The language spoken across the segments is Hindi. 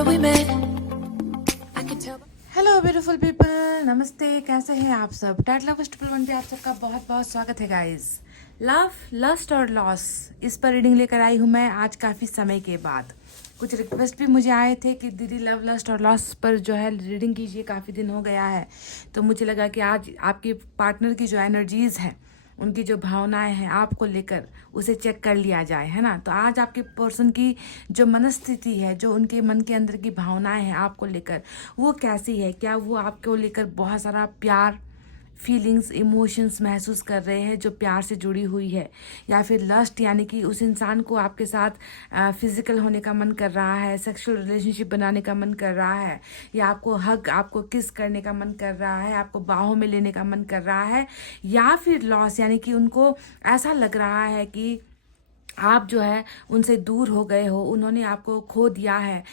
remember we met. I can tell. Hello beautiful people, नमस्ते। कैसे हैं आप सब? टैट लव ट्रिपल वन पे आप सबका बहुत बहुत स्वागत है गाइस। लव, लस्ट और लॉस, इस पर रीडिंग लेकर आई हूँ मैं आज काफ़ी समय के बाद। कुछ रिक्वेस्ट भी मुझे आए थे कि दीदी लव, लस्ट और लॉस पर जो है रीडिंग कीजिए, काफ़ी दिन हो गया है। तो मुझे लगा कि आज आपके पार्टनर की जो एनर्जीज़ हैं, उनकी जो भावनाएं हैं आपको लेकर, उसे चेक कर लिया जाए, है ना। तो आज आपके पर्सन की जो मनस्थिति है, जो उनके मन के अंदर की भावनाएं हैं आपको लेकर, वो कैसी है। क्या वो आपको लेकर बहुत सारा प्यार, फीलिंग्स, इमोशंस महसूस कर रहे हैं जो प्यार से जुड़ी हुई है, या फिर लस्ट यानी कि उस इंसान को आपके साथ फिजिकल होने का मन कर रहा है, सेक्सुअल रिलेशनशिप बनाने का मन कर रहा है, या आपको हग, आपको किस करने का मन कर रहा है, आपको बाहों में लेने का मन कर रहा है, या फिर लॉस यानी कि उनको ऐसा लग रहा है कि आप जो है उनसे दूर हो गए हो, उन्होंने आपको खो दिया है,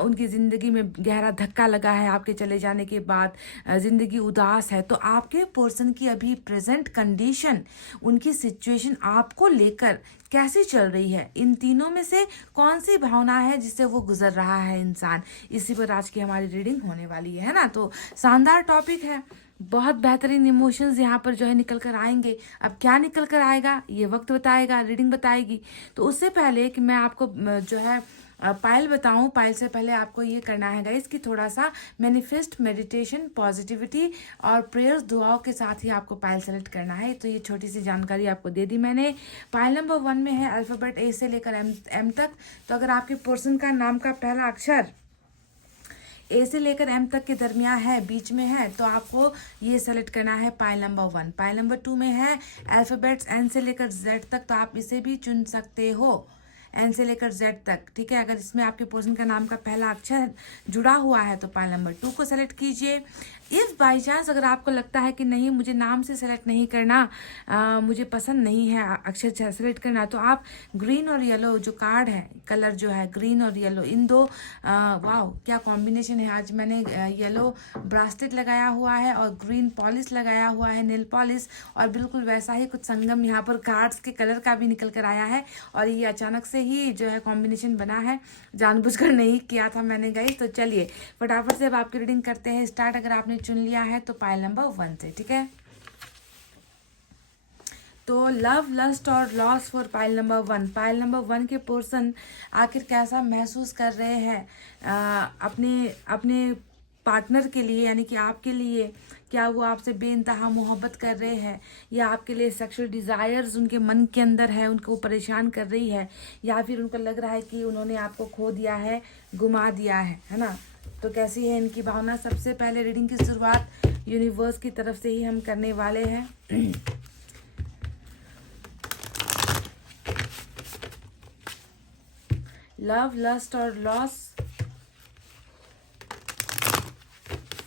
उनकी ज़िंदगी में गहरा धक्का लगा है आपके चले जाने के बाद, ज़िंदगी उदास है। तो आपके पर्सन की अभी प्रेजेंट कंडीशन, उनकी सिचुएशन आपको लेकर कैसी चल रही है, इन तीनों में से कौन सी भावना है जिससे वो गुजर रहा है इंसान, इसी पर आज की हमारी रीडिंग होने वाली है ना। तो शानदार टॉपिक है, बहुत बेहतरीन इमोशंस यहाँ पर जो है निकल कर आएंगे। अब क्या निकल कर आएगा ये वक्त बताएगा, रीडिंग बताएगी। तो उससे पहले कि मैं आपको जो है पायल बताऊं, पायल से पहले आपको ये करना है गाइस कि थोड़ा सा मैनिफेस्ट, मेडिटेशन, पॉजिटिविटी और प्रेयर्स, दुआओं के साथ ही आपको पायल सेलेक्ट करना है। तो ये छोटी सी जानकारी आपको दे दी मैंने। पायल नंबर 1 में है अल्फ़ाबेट ए से लेकर एम तक। तो अगर आपके पर्सन का नाम का पहला अक्षर ए से लेकर एम तक के दरमियान है, बीच में है, तो आपको ये सेलेक्ट करना है पायल नंबर 1। पायल नंबर 2 में है अल्फ़ाबेट्स एन से लेकर जेड तक, तो आप इसे भी चुन सकते हो, एन से लेकर जेड तक, ठीक है। अगर इसमें आपके पर्सन का नाम का पहला अक्षर जुड़ा हुआ है तो पायल नंबर 2 को सेलेक्ट कीजिए। इफ़ बाई चांस अगर आपको लगता है कि नहीं मुझे नाम से सेलेक्ट नहीं करना, मुझे पसंद नहीं है अक्षर सेलेक्ट करना, तो आप ग्रीन और येलो जो कार्ड है, कलर जो है ग्रीन और येलो, इन दो, वाह क्या कॉम्बिनेशन है। आज मैंने येलो ब्रासलेट लगाया हुआ है और ग्रीन पॉलिश लगाया हुआ है, नेल पॉलिश, और बिल्कुल वैसा ही कुछ संगम यहाँ पर कार्ड्स के कलर का भी निकल कर आया है। और ये अचानक से ही जो है कॉम्बिनेशन बना है, जानबूझकर नहीं किया था मैंने गाइस। तो चलिए फटाफट से अब आपकी रीडिंग करते हैं स्टार्ट। अगर आपने चुन लिया है तो पायल नंबर 1 से, ठीक है। तो लव, लस्ट और loss for Payal number 1। Payal number 1 के पर्सन आखिर कैसा महसूस कर रहे हैं अपने अपने पार्टनर के लिए, यानी कि आपके लिए। क्या वो आपसे बेइंतहा मोहब्बत कर रहे हैं, या आपके लिए सेक्सुअल डिज़ायर्स उनके मन के अंदर है, उनको परेशान कर रही है, या फिर उनको लग रहा है कि उन्होंने आपको खो दिया है, गुमा दिया है ना। तो कैसी है इनकी भावना? सबसे पहले रीडिंग की शुरुआत यूनिवर्स की तरफ से ही हम करने वाले हैं। लव, लस्ट और loss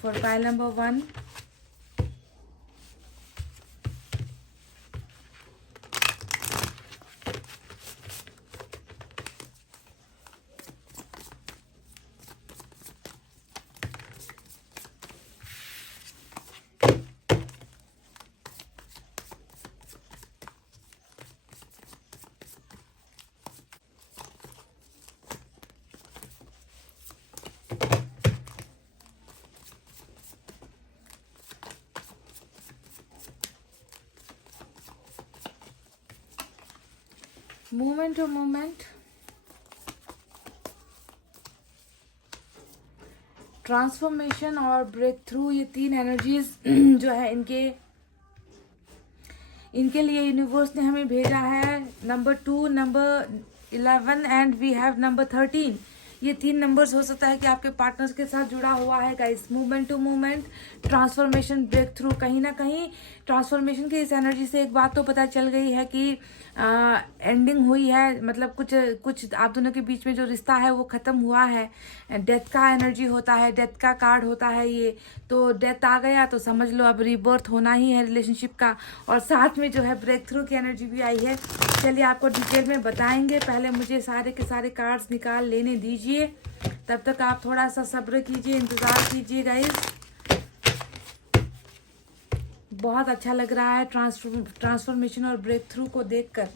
for Payal number 1। Moment to moment, transformation और ब्रेक थ्रू, ये तीन एनर्जीज जो है इनके लिए यूनिवर्स ने हमें भेजा है। Number 2, number 11 and we have number 13। ये 3 नंबर्स हो सकता है कि आपके पार्टनर्स के साथ जुड़ा हुआ है guys. Movement to movement, transformation, breakthrough. कहीं ना कहीं ट्रांसफॉर्मेशन की इस एनर्जी से एक बात तो पता चल गई है कि एंडिंग हुई है, मतलब कुछ आप दोनों के बीच में जो रिश्ता है वो ख़त्म हुआ है। डेथ का एनर्जी होता है, डेथ का कार्ड होता है ये, तो डेथ आ गया तो समझ लो अब रीबर्थ होना ही है रिलेशनशिप का। और साथ में जो है ब्रेक थ्रू की एनर्जी भी आई है। चलिए आपको डिटेल में बताएंगे, पहले मुझे सारे के सारे कार्ड्स निकाल लेने दीजिए, तब तक आप थोड़ा सा सब्र कीजिए, इंतज़ार कीजिए गाइस। बहुत अच्छा लग रहा है ट्रांसफॉर्मेशन और ब्रेक थ्रू को देखकर।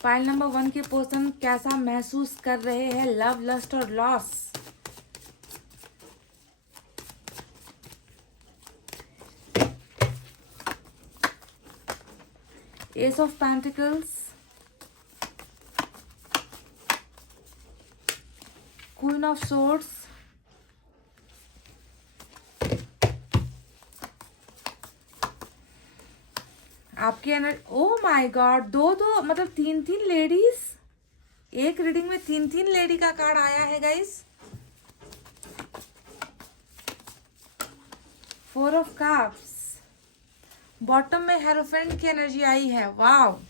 पाइल नंबर 1 के पर्सन कैसा महसूस कर रहे हैं लव, लस्ट और loss. S of pentacles, queen of swords, आपके एनर्जी, ओ माय गॉड, दो मतलब 3 लेडीज एक रीडिंग में, 3 लेडी का कार्ड आया है गाइस। 4 ऑफ कप्स, बॉटम में हेरोफेंट की एनर्जी आई है। वाव,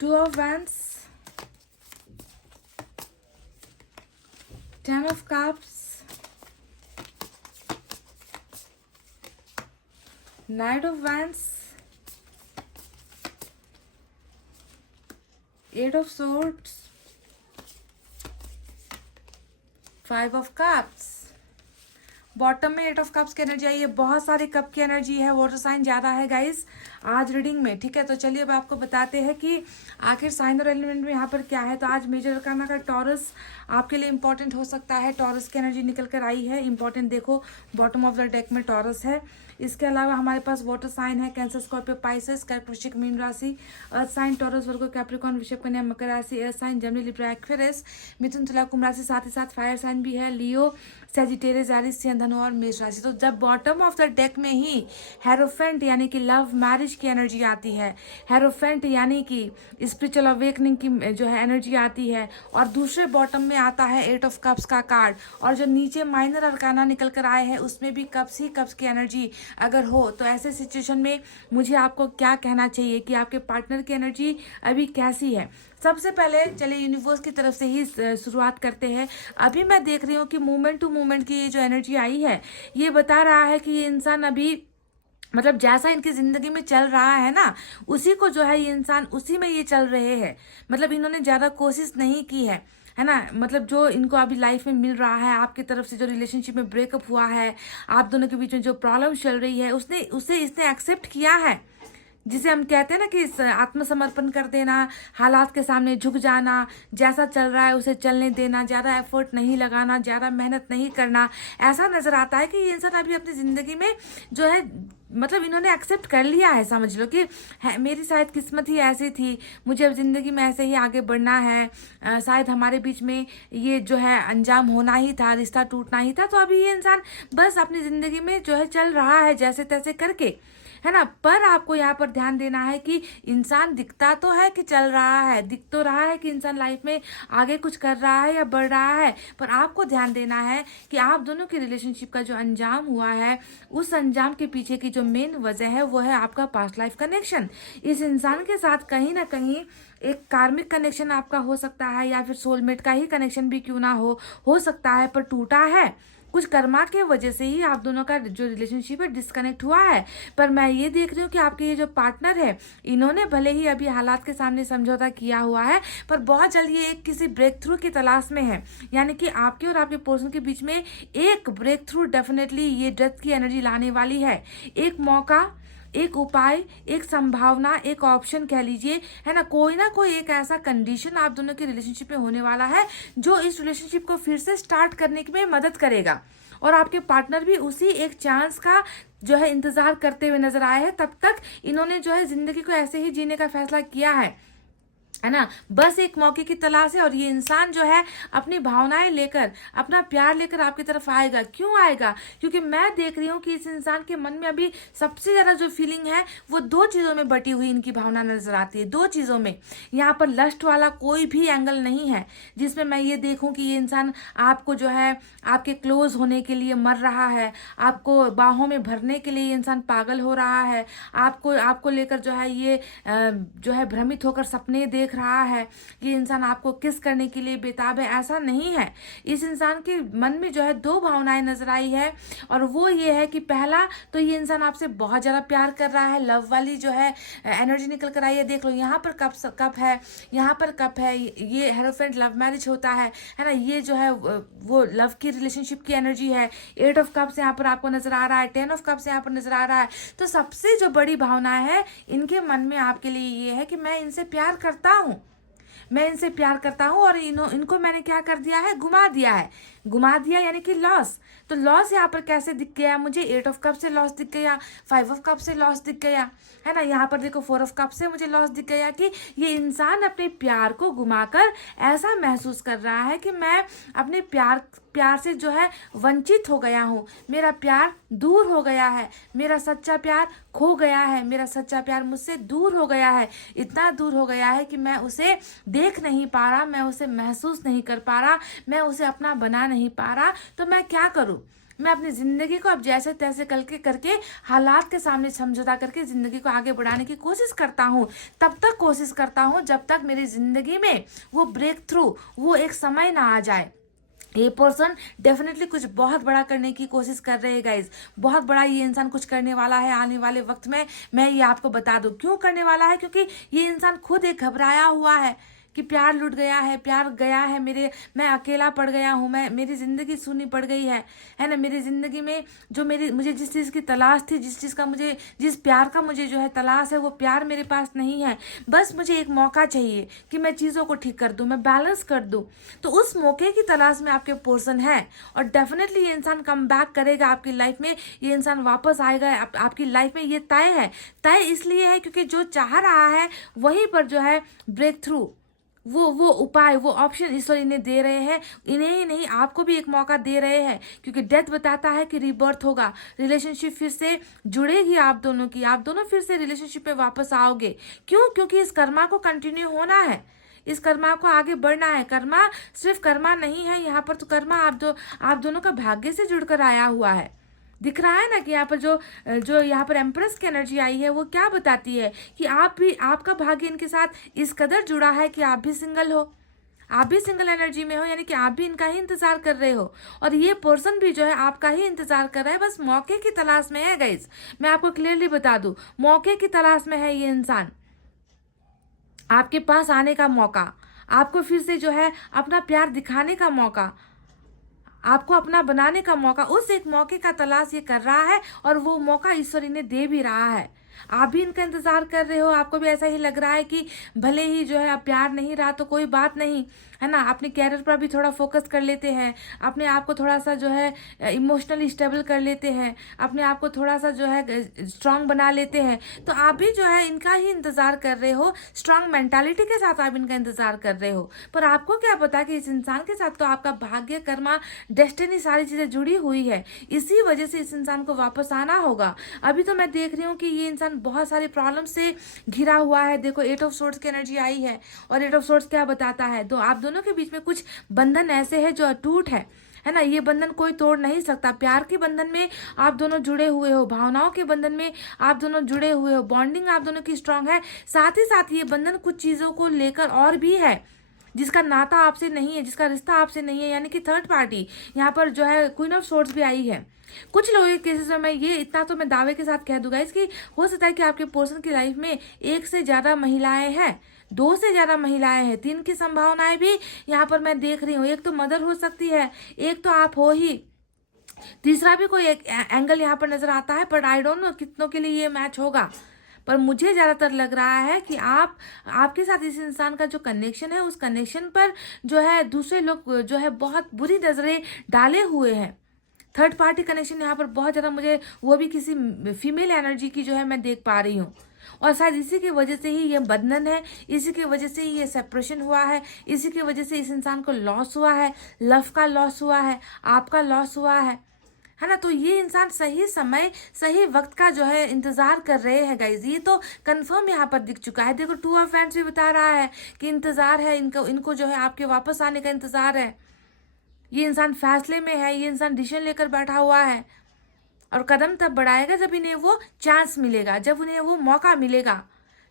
Two of Wands, 10 of Cups, Knight of Wands, 8 of Swords, 5 of Cups। Bottom में 8 ऑफ कप्स की एनर्जी आई है, बहुत सारे कप की एनर्जी है, वाटर साइन ज़्यादा है गाइस आज रीडिंग में, ठीक है। तो चलिए अब आपको बताते हैं कि आखिर साइन और एलिमेंट में यहाँ पर क्या है। तो आज मेजर अरकाना का टॉरस आपके लिए इंपॉर्टेंट हो सकता है। टॉरस की एनर्जी निकल कर आई है, इंपॉर्टेंट देखो बॉटम ऑफ द डेक में टॉरस है। इसके अलावा हमारे पास वाटर साइन है कैंसर, स्कॉर्पियो, पाइसेस, कर्क, वृश्चिक, मीन राशि। Earth sign Taurus, Virgo, Capricorn, वृषभ, कन्या, मकर राशि। Air sign Gemini, Libra, Aquarius, मिथुन, तुला, कुंभ राशि। साथ ही साथ फायर साइन भी है, लियो, सेजिटेरियस, एरीज, सिंह, धनु और मेष राशि। तो जब बॉटम ऑफ द डेक में ही हेरोफेंट यानी कि लव मैरिज की एनर्जी आती है, हेरोफेंट यानी कि स्पिरिचुअल अवेकनिंग की जो है एनर्जी आती है, और दूसरे बॉटम में आता है 8 ऑफ कप्स का कार्ड, और जो नीचे माइनर अरकाना निकल कर आए हैं उसमें भी कप्स ही कप्स की एनर्जी अगर हो, तो ऐसे सिचुएशन में मुझे आपको क्या कहना चाहिए कि आपके पार्टनर की एनर्जी अभी कैसी है। सबसे पहले चलिए यूनिवर्स की तरफ से ही शुरुआत करते हैं। अभी मैं देख रही हूँ कि मूवमेंट टू मूवमेंट की ये जो एनर्जी आई है ये बता रहा है कि ये इंसान अभी मतलब जैसा इनकी जिंदगी में चल रहा है ना, उसी को जो है ये इंसान उसी में ये चल रहे हैं। मतलब इन्होंने ज़्यादा कोशिश नहीं की है ना। मतलब जो इनको अभी लाइफ में मिल रहा है, आपकी तरफ से जो रिलेशनशिप में ब्रेकअप हुआ है, आप दोनों के बीच में जो प्रॉब्लम चल रही है, उसे इसने एक्सेप्ट किया है, जिसे हम कहते हैं ना कि आत्मसमर्पण कर देना, हालात के सामने झुक जाना, जैसा चल रहा है उसे चलने देना, ज़्यादा एफर्ट नहीं लगाना, ज़्यादा मेहनत नहीं करना। ऐसा नज़र आता है कि ये इंसान अभी अपनी ज़िंदगी में जो है मतलब इन्होंने एक्सेप्ट कर लिया है, समझ लो कि मेरी शायद किस्मत ही ऐसी थी, मुझे अब ज़िंदगी में ऐसे ही आगे बढ़ना है, शायद हमारे बीच में ये जो है अंजाम होना ही था, रिश्ता टूटना ही था। तो अभी ये इंसान बस अपनी ज़िंदगी में जो है चल रहा है जैसे तैसे करके, है ना। पर आपको यहाँ पर ध्यान देना है कि इंसान दिखता तो है कि चल रहा है, दिख तो रहा है कि इंसान लाइफ में आगे कुछ कर रहा है या बढ़ रहा है, पर आपको ध्यान देना है कि आप दोनों की रिलेशनशिप का जो अंजाम हुआ है, उस अंजाम के पीछे की जो मेन वजह है वो है आपका पास्ट लाइफ कनेक्शन। इस इंसान के साथ कहीं ना कहीं एक कार्मिक कनेक्शन आपका हो सकता है, या फिर सोलमेट का ही कनेक्शन भी क्यों ना हो सकता है, पर टूटा है कुछ कर्मा के वजह से ही आप दोनों का जो रिलेशनशिप है डिस्कनेक्ट हुआ है। पर मैं ये देख रही हूँ कि आपके ये जो पार्टनर है, इन्होंने भले ही अभी हालात के सामने समझौता किया हुआ है, पर बहुत जल्द ये एक किसी ब्रेक थ्रू की तलाश में है। यानी कि आपके और आपके पर्सन के बीच में एक ब्रेक थ्रू डेफिनेटली ये डेथ की एनर्जी लाने वाली है। एक मौका, एक उपाय, एक संभावना, एक ऑप्शन कह लीजिए, है ना कोई एक ऐसा कंडीशन आप दोनों के रिलेशनशिप में होने वाला है जो इस रिलेशनशिप को फिर से स्टार्ट करने में मदद करेगा। और आपके पार्टनर भी उसी एक चांस का जो है इंतजार करते हुए नजर आए हैं। तब तक इन्होंने जो है जिंदगी को ऐसे ही जीने का फैसला किया है ना। बस एक मौके की तलाश है, और ये इंसान जो है अपनी भावनाएं लेकर, अपना प्यार लेकर आपकी तरफ आएगा। क्यों आएगा? क्योंकि मैं देख रही हूँ कि इस इंसान के मन में अभी सबसे ज्यादा जो फीलिंग है वो 2 चीजों में बटी हुई इनकी भावना नजर आती है, 2 चीजों में। यहाँ पर लस्ट वाला कोई भी एंगल नहीं है जिसमें मैं ये देखूं कि ये इंसान आपको जो है आपके क्लोज होने के लिए मर रहा है, आपको बाहों में भरने के लिए ये इंसान पागल हो रहा है, आपको लेकर जो है ये जो है भ्रमित होकर सपने देख देख रहा है, ये इंसान आपको किस करने के लिए बेताब है, ऐसा नहीं है। इस इंसान के मन में जो है दो भावनाएं नजर आई है, और वो ये है कि पहला तो ये इंसान आपसे बहुत ज़्यादा प्यार कर रहा है, लव वाली जो है एनर्जी निकल कर आई है। देख लो यहाँ पर कप है, यहाँ पर कप है, ये हेरोफेंट लव मैरिज होता है ना, ये जो है वो लव की रिलेशनशिप की एनर्जी है। 8 ऑफ कप्स यहाँ पर आपको नजर आ रहा है, 10 ऑफ कप्स यहाँ पर नजर आ रहा है। तो सबसे जो बड़ी भावना है इनके मन में आपके लिए ये है कि मैं इनसे प्यार करता हूँ, मैं इनसे प्यार करता हूँ, और इनको मैंने क्या कर दिया है, घुमा दिया है। घुमा दिया यानी कि लॉस। तो लॉस यहाँ पर कैसे दिख गया मुझे, 8 ऑफ कप से लॉस दिख गया, 5 ऑफ कप से लॉस दिख गया, है ना। यहाँ पर देखो 4 ऑफ कप से मुझे लॉस दिख गया कि ये इंसान अपने प्यार को घुमाकर ऐसा महसूस कर रहा है कि मैं अपने प्यार से जो है वंचित हो गया हूँ, मेरा प्यार दूर हो गया है, मेरा सच्चा प्यार खो गया है, मेरा सच्चा प्यार मुझसे दूर हो गया है, इतना दूर हो गया है कि मैं उसे देख नहीं पा रहा, मैं उसे महसूस नहीं कर पा रहा, मैं उसे अपना बना नहीं पा रहा। तो मैं क्या करूँ, मैं अपनी ज़िंदगी को अब जैसे तैसे करके हालात के सामने समझौता करके ज़िंदगी को आगे बढ़ाने की कोशिश करता हूँ। तब तक कोशिश करता हूँ जब तक मेरी ज़िंदगी में वो ब्रेक थ्रू, वो एक समय ना आ जाए। ये पर्सन डेफिनेटली कुछ बहुत बड़ा करने की कोशिश कर रहे हैं गाइज, बहुत बड़ा ये इंसान कुछ करने वाला है आने वाले वक्त में। मैं ये आपको बता दूं क्यों करने वाला है, क्योंकि ये इंसान खुद एक घबराया हुआ है कि प्यार लुट गया है, प्यार गया है मैं अकेला पड़ गया हूँ, मेरी ज़िंदगी सूनी पड़ गई है ना। मेरी ज़िंदगी में जो मुझे जिस चीज़ की तलाश थी, जिस प्यार का मुझे जो है तलाश है, वो प्यार मेरे पास नहीं है। बस मुझे एक मौका चाहिए कि मैं चीज़ों को ठीक कर दूँ, मैं बैलेंस कर दूँ। तो उस मौके की तलाश में आपके पर्सन है, और डेफिनेटली ये इंसान कम बैक करेगा आपकी लाइफ में, ये इंसान वापस आएगा आपकी लाइफ में। ये तय है, तय इसलिए है क्योंकि जो चाह रहा है वहीं पर जो है ब्रेक थ्रू, वो उपाय, वो ऑप्शन ईश्वर इन्हें दे रहे हैं। इन्हें ही नहीं, आपको भी एक मौका दे रहे हैं, क्योंकि डेथ बताता है कि रीबर्थ होगा, रिलेशनशिप फिर से जुड़ेगी आप दोनों की, आप दोनों फिर से रिलेशनशिप में वापस आओगे। क्यों? क्योंकि इस कर्मा को कंटिन्यू होना है, इस कर्मा को आगे बढ़ना है। कर्मा सिर्फ कर्मा नहीं है यहाँ पर, तो कर्मा आप दोनों का भाग्य से जुड़कर आया हुआ है। दिख रहा है ना कि यहाँ पर जो यहाँ पर एम्प्रेस की एनर्जी आई है, वो क्या बताती है कि आपका भाग्य इनके साथ इस कदर जुड़ा है कि आप भी सिंगल हो, आप भी सिंगल एनर्जी में हो, यानी कि आप भी इनका ही इंतजार कर रहे हो, और ये पर्सन भी जो है आपका ही इंतजार कर रहा है, बस मौके की तलाश में है गाइस। मैं आपको क्लियरली बता दूं, मौके की तलाश में है ये इंसान, आपके पास आने का मौका, आपको फिर से जो है अपना प्यार दिखाने का मौका, आपको अपना बनाने का मौका, उस एक मौके का तलाश ये कर रहा है, और वो मौका ईश्वर इन्हें दे भी रहा है। आप भी इनका इंतजार कर रहे हो, आपको भी ऐसा ही लग रहा है कि भले ही जो है अब प्यार नहीं रहा तो कोई बात नहीं, है ना। अपने कैरियर पर भी थोड़ा फोकस कर लेते हैं, अपने आप को थोड़ा सा जो है इमोशनली स्टेबल कर लेते हैं, अपने आप को थोड़ा सा जो है स्ट्रांग बना लेते हैं। तो आप भी जो है इनका ही इंतजार कर रहे हो, स्ट्रांग मेंटालिटी के साथ आप इनका इंतजार कर रहे हो। पर आपको क्या पता कि इस इंसान के साथ तो आपका भाग्य, कर्मा, डेस्टिनी, सारी चीजें जुड़ी हुई है। इसी वजह से इस इंसान को वापस आना होगा। अभी तो मैं देख रही हूँ कि ये इंसान बहुत सारे प्रॉब्लम से घिरा हुआ है। देखो 8 ऑफ सोर्ड्स की एनर्जी आई है, और 8 ऑफ सोर्ड्स क्या बताता है, तो आप दोनों के बीच में कुछ बंधन ऐसे है जो अटूट है ना। ये बंधन कोई तोड़ नहीं सकता। प्यार के बंधन में आप दोनों जुड़े हुए हो, भावनाओं के बंधन में आप दोनों जुड़े हुए हो, बॉन्डिंग आप दोनों की स्ट्रांग है। साथ ही साथ ये बंधन कुछ चीजों को लेकर और भी है, जिसका नाता आपसे नहीं है, जिसका रिश्ता आपसे नहीं है, यानी कि थर्ड पार्टी। यहाँ पर जो है क्वीन ऑफ सोर्ड्स भी आई है। कुछ लोगों के केसेस में मैं ये इतना तो मैं दावे के साथ कह दूंगा इसकी, हो सकता है कि आपके पर्सन की लाइफ में 1 से ज्यादा महिलाएं हैं, 2 से ज्यादा महिलाएं हैं, 3 की संभावनाएं भी यहाँ पर मैं देख रही हूँ। एक तो मदर हो सकती है, एक तो आप हो ही, तीसरा भी कोई एक एंगल यहाँ पर नजर आता है, पर आई डोंट नो कितनों के लिए ये मैच होगा। पर मुझे ज़्यादातर लग रहा है कि आपके साथ इस इंसान का जो कनेक्शन है, उस कनेक्शन पर जो है दूसरे लोग जो है बहुत बुरी नज़रें डाले हुए हैं। थर्ड पार्टी कनेक्शन यहाँ पर बहुत ज़्यादा, मुझे वो भी किसी फीमेल एनर्जी की जो है मैं देख पा रही हूँ, और शायद इसी की वजह से ही ये बंधन है, इसी की वजह से ही ये सेपरेशन हुआ है, इसी की वजह से इस इंसान को लॉस हुआ है, लव का लॉस हुआ है, आपका लॉस हुआ है ना। तो ये इंसान सही समय, सही वक्त का जो है इंतजार कर रहे हैं गाइज। ये तो कंफर्म यहाँ पर दिख चुका है। देखो 2 ऑफ वैंड्स भी बता रहा है कि इंतजार है इनको जो है आपके वापस आने का इंतजार है। ये इंसान फैसले में है, ये इंसान डिसीजन लेकर बैठा हुआ है, और कदम तब बढ़ाएगा जब इन्हें वो चांस मिलेगा, जब उन्हें वो मौका मिलेगा,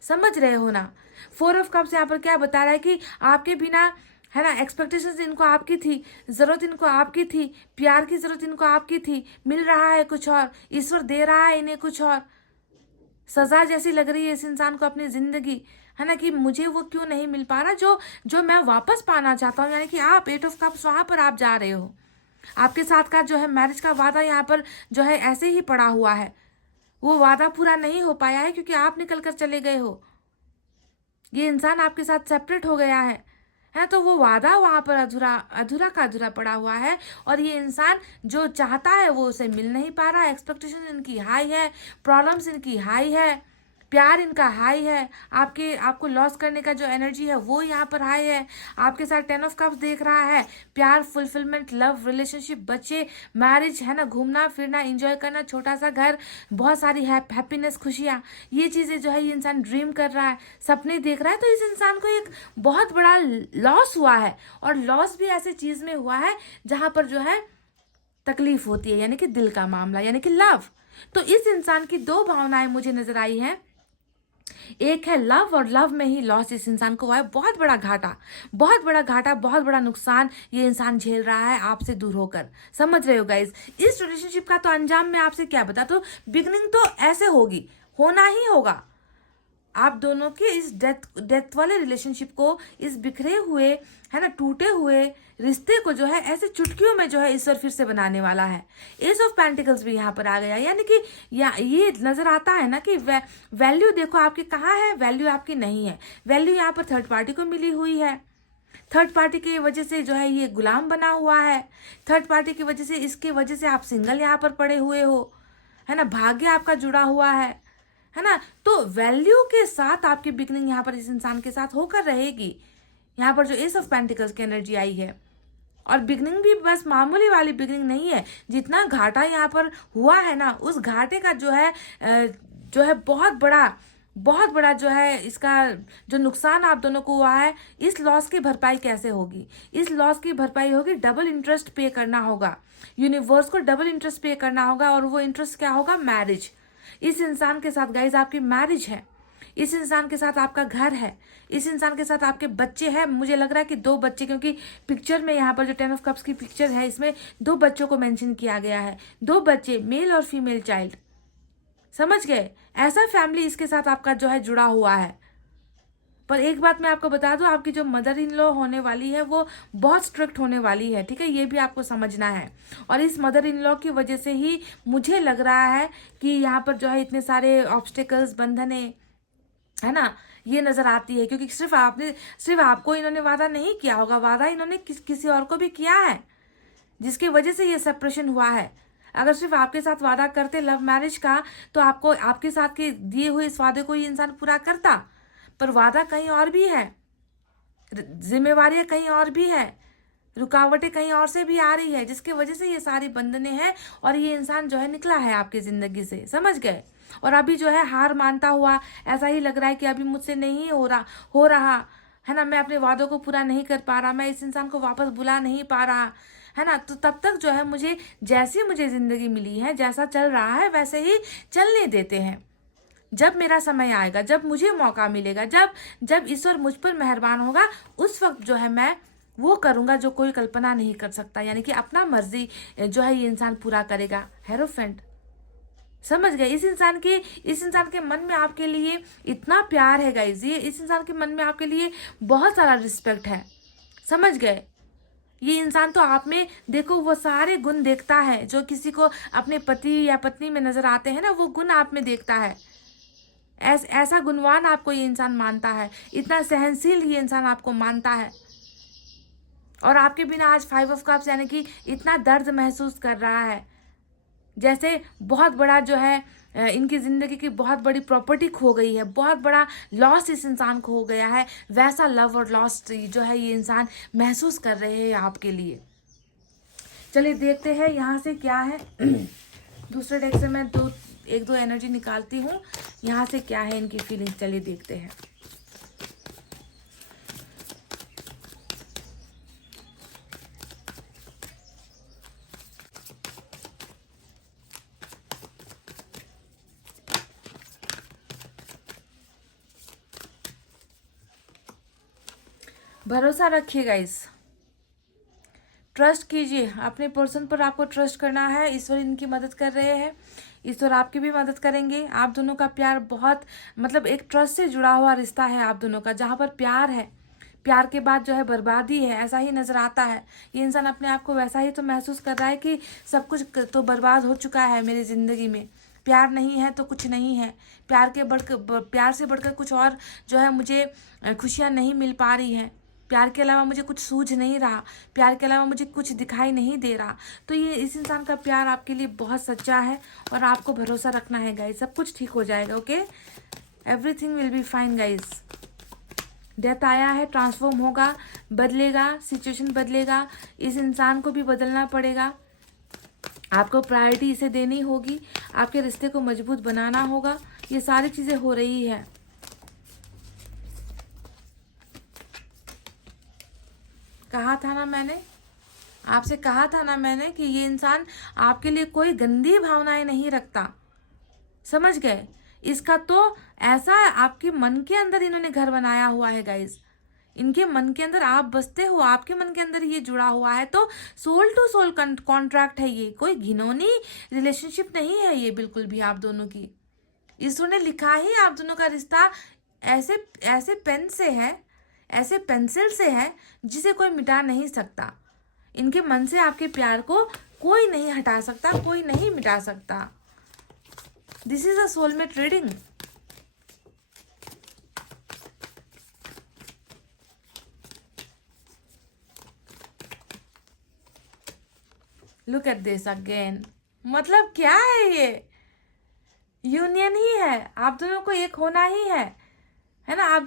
समझ रहे हो ना। 4 ऑफ कप्स यहाँ पर क्या बता रहा है कि आपके बिना, है ना, एक्सपेक्टेशंस इनको आपकी थी, ज़रूरत इनको आपकी थी, प्यार की ज़रूरत इनको आपकी थी, मिल रहा है कुछ और, ईश्वर दे रहा है इन्हें कुछ और। सजा जैसी लग रही है इस इंसान को अपनी ज़िंदगी, है ना, कि मुझे वो क्यों नहीं मिल पा रहा जो जो मैं वापस पाना चाहता हूँ। यानी कि आप 8 ऑफ कप्स, वहाँ पर आप जा रहे हो। आपके साथ का जो है मैरिज का वादा यहाँ पर जो है ऐसे ही पड़ा हुआ है, वो वादा पूरा नहीं हो पाया है क्योंकि आप निकल कर चले गए हो। ये इंसान आपके साथ सेपरेट हो गया है, तो वो वादा वहां पर अधूरा अधूरा का अधूरा पड़ा हुआ है। और ये इंसान जो चाहता है वो उसे मिल नहीं पा रहा। एक्सपेक्टेशन इनकी हाई है, प्रॉब्लम्स इनकी हाई है, प्यार इनका हाई है, आपको लॉस करने का जो एनर्जी है वो यहाँ पर हाई है। आपके साथ 10 ऑफ कप्स देख रहा है, प्यार, फुलफिलमेंट, लव, रिलेशनशिप, बच्चे, मैरिज, है ना, घूमना फिरना, एंजॉय करना, छोटा सा घर, बहुत सारी हैप्पीनेस, खुशियाँ, ये चीज़ें जो है ये इंसान ड्रीम कर रहा है, सपने देख रहा है। तो इस इंसान को एक बहुत बड़ा लॉस हुआ है, और लॉस भी ऐसे चीज़ में हुआ है जहाँ पर जो है तकलीफ होती है, यानी कि दिल का मामला, यानी कि लव। तो इस इंसान की 2 भावनाएं मुझे नजर आई हैं। एक है लव, और लव में ही लॉस इस इंसान को हुआ है। बहुत बड़ा घाटा, बहुत बड़ा घाटा, बहुत बड़ा नुकसान ये इंसान झेल रहा है आपसे दूर होकर। समझ रहे हो गाइज। इस रिलेशनशिप का तो अंजाम मैं आपसे क्या बता, तो बिगनिंग तो ऐसे होगी, होना ही होगा। आप दोनों के इस डेथ वाले रिलेशनशिप को, इस बिखरे हुए, है ना, टूटे हुए रिश्ते को जो है ऐसे चुटकियों में जो है ईश्वर फिर से बनाने वाला है। एस ऑफ पेंटिकल्स भी यहाँ पर आ गया, यानी कि ये नजर आता है ना कि वैल्यू देखो आपकी कहाँ है, वैल्यू आपकी नहीं है। वैल्यू यहाँ पर थर्ड पार्टी को मिली हुई है। थर्ड पार्टी की वजह से जो है ये गुलाम बना हुआ है। थर्ड पार्टी की वजह से, इसके वजह से आप सिंगल यहाँ पर पड़े हुए हो, है ना, भाग्य आपका जुड़ा हुआ है ना। तो वैल्यू के साथ आपकी बिगनिंग यहाँ पर इस इंसान के साथ होकर रहेगी। यहाँ पर जो एस ऑफ पेंटिकल्स की एनर्जी आई है, और बिगनिंग भी बस मामूली वाली बिगनिंग नहीं है। जितना घाटा यहाँ पर हुआ है ना, उस घाटे का जो है बहुत बड़ा जो है इसका जो नुकसान आप दोनों को हुआ है, इस लॉस की भरपाई कैसे होगी। इस लॉस की भरपाई होगी, डबल इंटरेस्ट पे करना होगा, यूनिवर्स को डबल इंटरेस्ट पे करना होगा। और वो इंटरेस्ट क्या होगा, मैरिज। इस इंसान के साथ गाइज आपकी मैरिज है, इस इंसान के साथ आपका घर है, इस इंसान के साथ आपके बच्चे हैं। मुझे लग रहा है कि 2 बच्चे, क्योंकि पिक्चर में यहाँ पर जो 10 ऑफ कप्स की पिक्चर है इसमें 2 बच्चों को मेंशन किया गया है। 2 बच्चे, मेल और फीमेल चाइल्ड। समझ गए, ऐसा फैमिली इसके साथ आपका जो है जुड़ा हुआ है। पर एक बात मैं आपको बता दूं, आपकी जो मदर इन लॉ होने वाली है वो बहुत स्ट्रिक्ट होने वाली है, ठीक है, ये भी आपको समझना है। और इस मदर इन लॉ की वजह से ही मुझे लग रहा है कि यहाँ पर जो है इतने सारे ऑब्स्टिकल्स, बंधने, है ना, ये नजर आती है। क्योंकि सिर्फ आपको इन्होंने वादा नहीं किया होगा, वादा इन्होंने किसी और को भी किया है, जिसकी वजह से ये सेपरेशन हुआ है। अगर सिर्फ आपके साथ वादा करते लव मैरिज का, तो आपको आपके साथ के दिए हुए इस वादे को ये इंसान पूरा करता। पर वादा कहीं और भी है, जिम्मेवारियां कहीं और भी है, रुकावटें कहीं और से भी आ रही है, जिसकी वजह से ये सारी बंधने हैं और ये इंसान जो है निकला है आपकी जिंदगी से। समझ गए। और अभी जो है हार मानता हुआ ऐसा ही लग रहा है कि अभी मुझसे नहीं हो रहा, है ना, मैं अपने वादों को पूरा नहीं कर पा रहा, मैं इस इंसान को वापस बुला नहीं पा रहा, है ना। तो तब तक जो है मुझे जिंदगी मिली है, जैसा चल रहा है वैसे ही चलने देते हैं। जब मेरा समय आएगा, जब मुझे मौका मिलेगा, जब ईश्वर मुझ पर मेहरबान होगा, उस वक्त जो है मैं वो करूंगा जो कोई कल्पना नहीं कर सकता। यानी कि अपना मर्जी जो है ये इंसान पूरा करेगा। हेरोफेंट, समझ गए। इस इंसान के मन में आपके लिए इतना प्यार है गाइज, ये इस इंसान के मन में आपके लिए बहुत सारा रिस्पेक्ट है। समझ गए। ये इंसान तो आप में देखो वो सारे गुण देखता है जो किसी को अपने पति या पत्नी में नजर आते हैं ना, वो गुण आप में देखता है। ऐसा गुणवान आपको ये इंसान मानता है, इतना सहनशील ये इंसान आपको मानता है। और आपके बिना आज 5 ऑफ कप्स यानी कि इतना दर्द महसूस कर रहा है, जैसे बहुत बड़ा जो है इनकी जिंदगी की बहुत बड़ी प्रॉपर्टी खो गई है, बहुत बड़ा लॉस इस इंसान को हो गया है। वैसा लव और लॉस जो है ये इंसान महसूस कर रहे हैं आपके लिए। चलिए देखते हैं यहाँ से क्या है। दूसरे डेक से मैं एक दो एनर्जी निकालती हूँ, यहाँ से क्या है इनकी फीलिंग्स। चलिए देखते हैं। भरोसा रखिए गाइस, ट्रस्ट कीजिए अपने पर्सन पर। आपको ट्रस्ट करना है। ईश्वर इनकी मदद कर रहे हैं, ईश्वर आपकी भी मदद करेंगे। आप दोनों का प्यार बहुत मतलब एक ट्रस्ट से जुड़ा हुआ रिश्ता है आप दोनों का। जहाँ पर प्यार है, प्यार के बाद जो है बर्बादी है, ऐसा ही नजर आता है। ये इंसान अपने आप को वैसा ही तो महसूस कर रहा है कि सब कुछ तो बर्बाद हो चुका है मेरी ज़िंदगी में। प्यार नहीं है तो कुछ नहीं है। प्यार से बढ़कर कुछ और जो है मुझे खुशियाँ नहीं मिल पा रही हैं। प्यार के अलावा मुझे कुछ सूझ नहीं रहा, प्यार के अलावा मुझे कुछ दिखाई नहीं दे रहा। तो ये इस इंसान का प्यार आपके लिए बहुत सच्चा है और आपको भरोसा रखना है गाइस। सब कुछ ठीक हो जाएगा। Okay, everything will be fine guys. Death आया है, ट्रांसफॉर्म होगा, बदलेगा, सिचुएशन बदलेगा। इस इंसान को भी बदलना पड़ेगा। आपको प्रायोरिटी इसे देनी होगी, आपके रिश्ते को मजबूत बनाना होगा। ये सारी चीज़ें हो रही है। कहा था ना मैंने, आपसे कहा था ना मैंने कि ये इंसान आपके लिए कोई गंदी भावनाएं नहीं रखता। समझ गए? इसका तो ऐसा आपके मन के अंदर इन्होंने घर बनाया हुआ है गाइस। इनके मन के अंदर आप बसते हो, आपके मन के अंदर ये जुड़ा हुआ है। तो सोल टू सोल कॉन्ट्रैक्ट है ये, कोई घिनौनी रिलेशनशिप नहीं है ये बिल्कुल भी आप दोनों की। ईश्वर ने लिखा ही आप दोनों का रिश्ता ऐसे ऐसे पेन से है, ऐसे पेंसिल से है जिसे कोई मिटा नहीं सकता। इनके मन से आपके प्यार को कोई नहीं हटा सकता, कोई नहीं मिटा सकता। This is a soulmate reading. Look at this again. मतलब क्या है ये? यूनियन ही है, आप दोनों को एक होना ही है ना। आप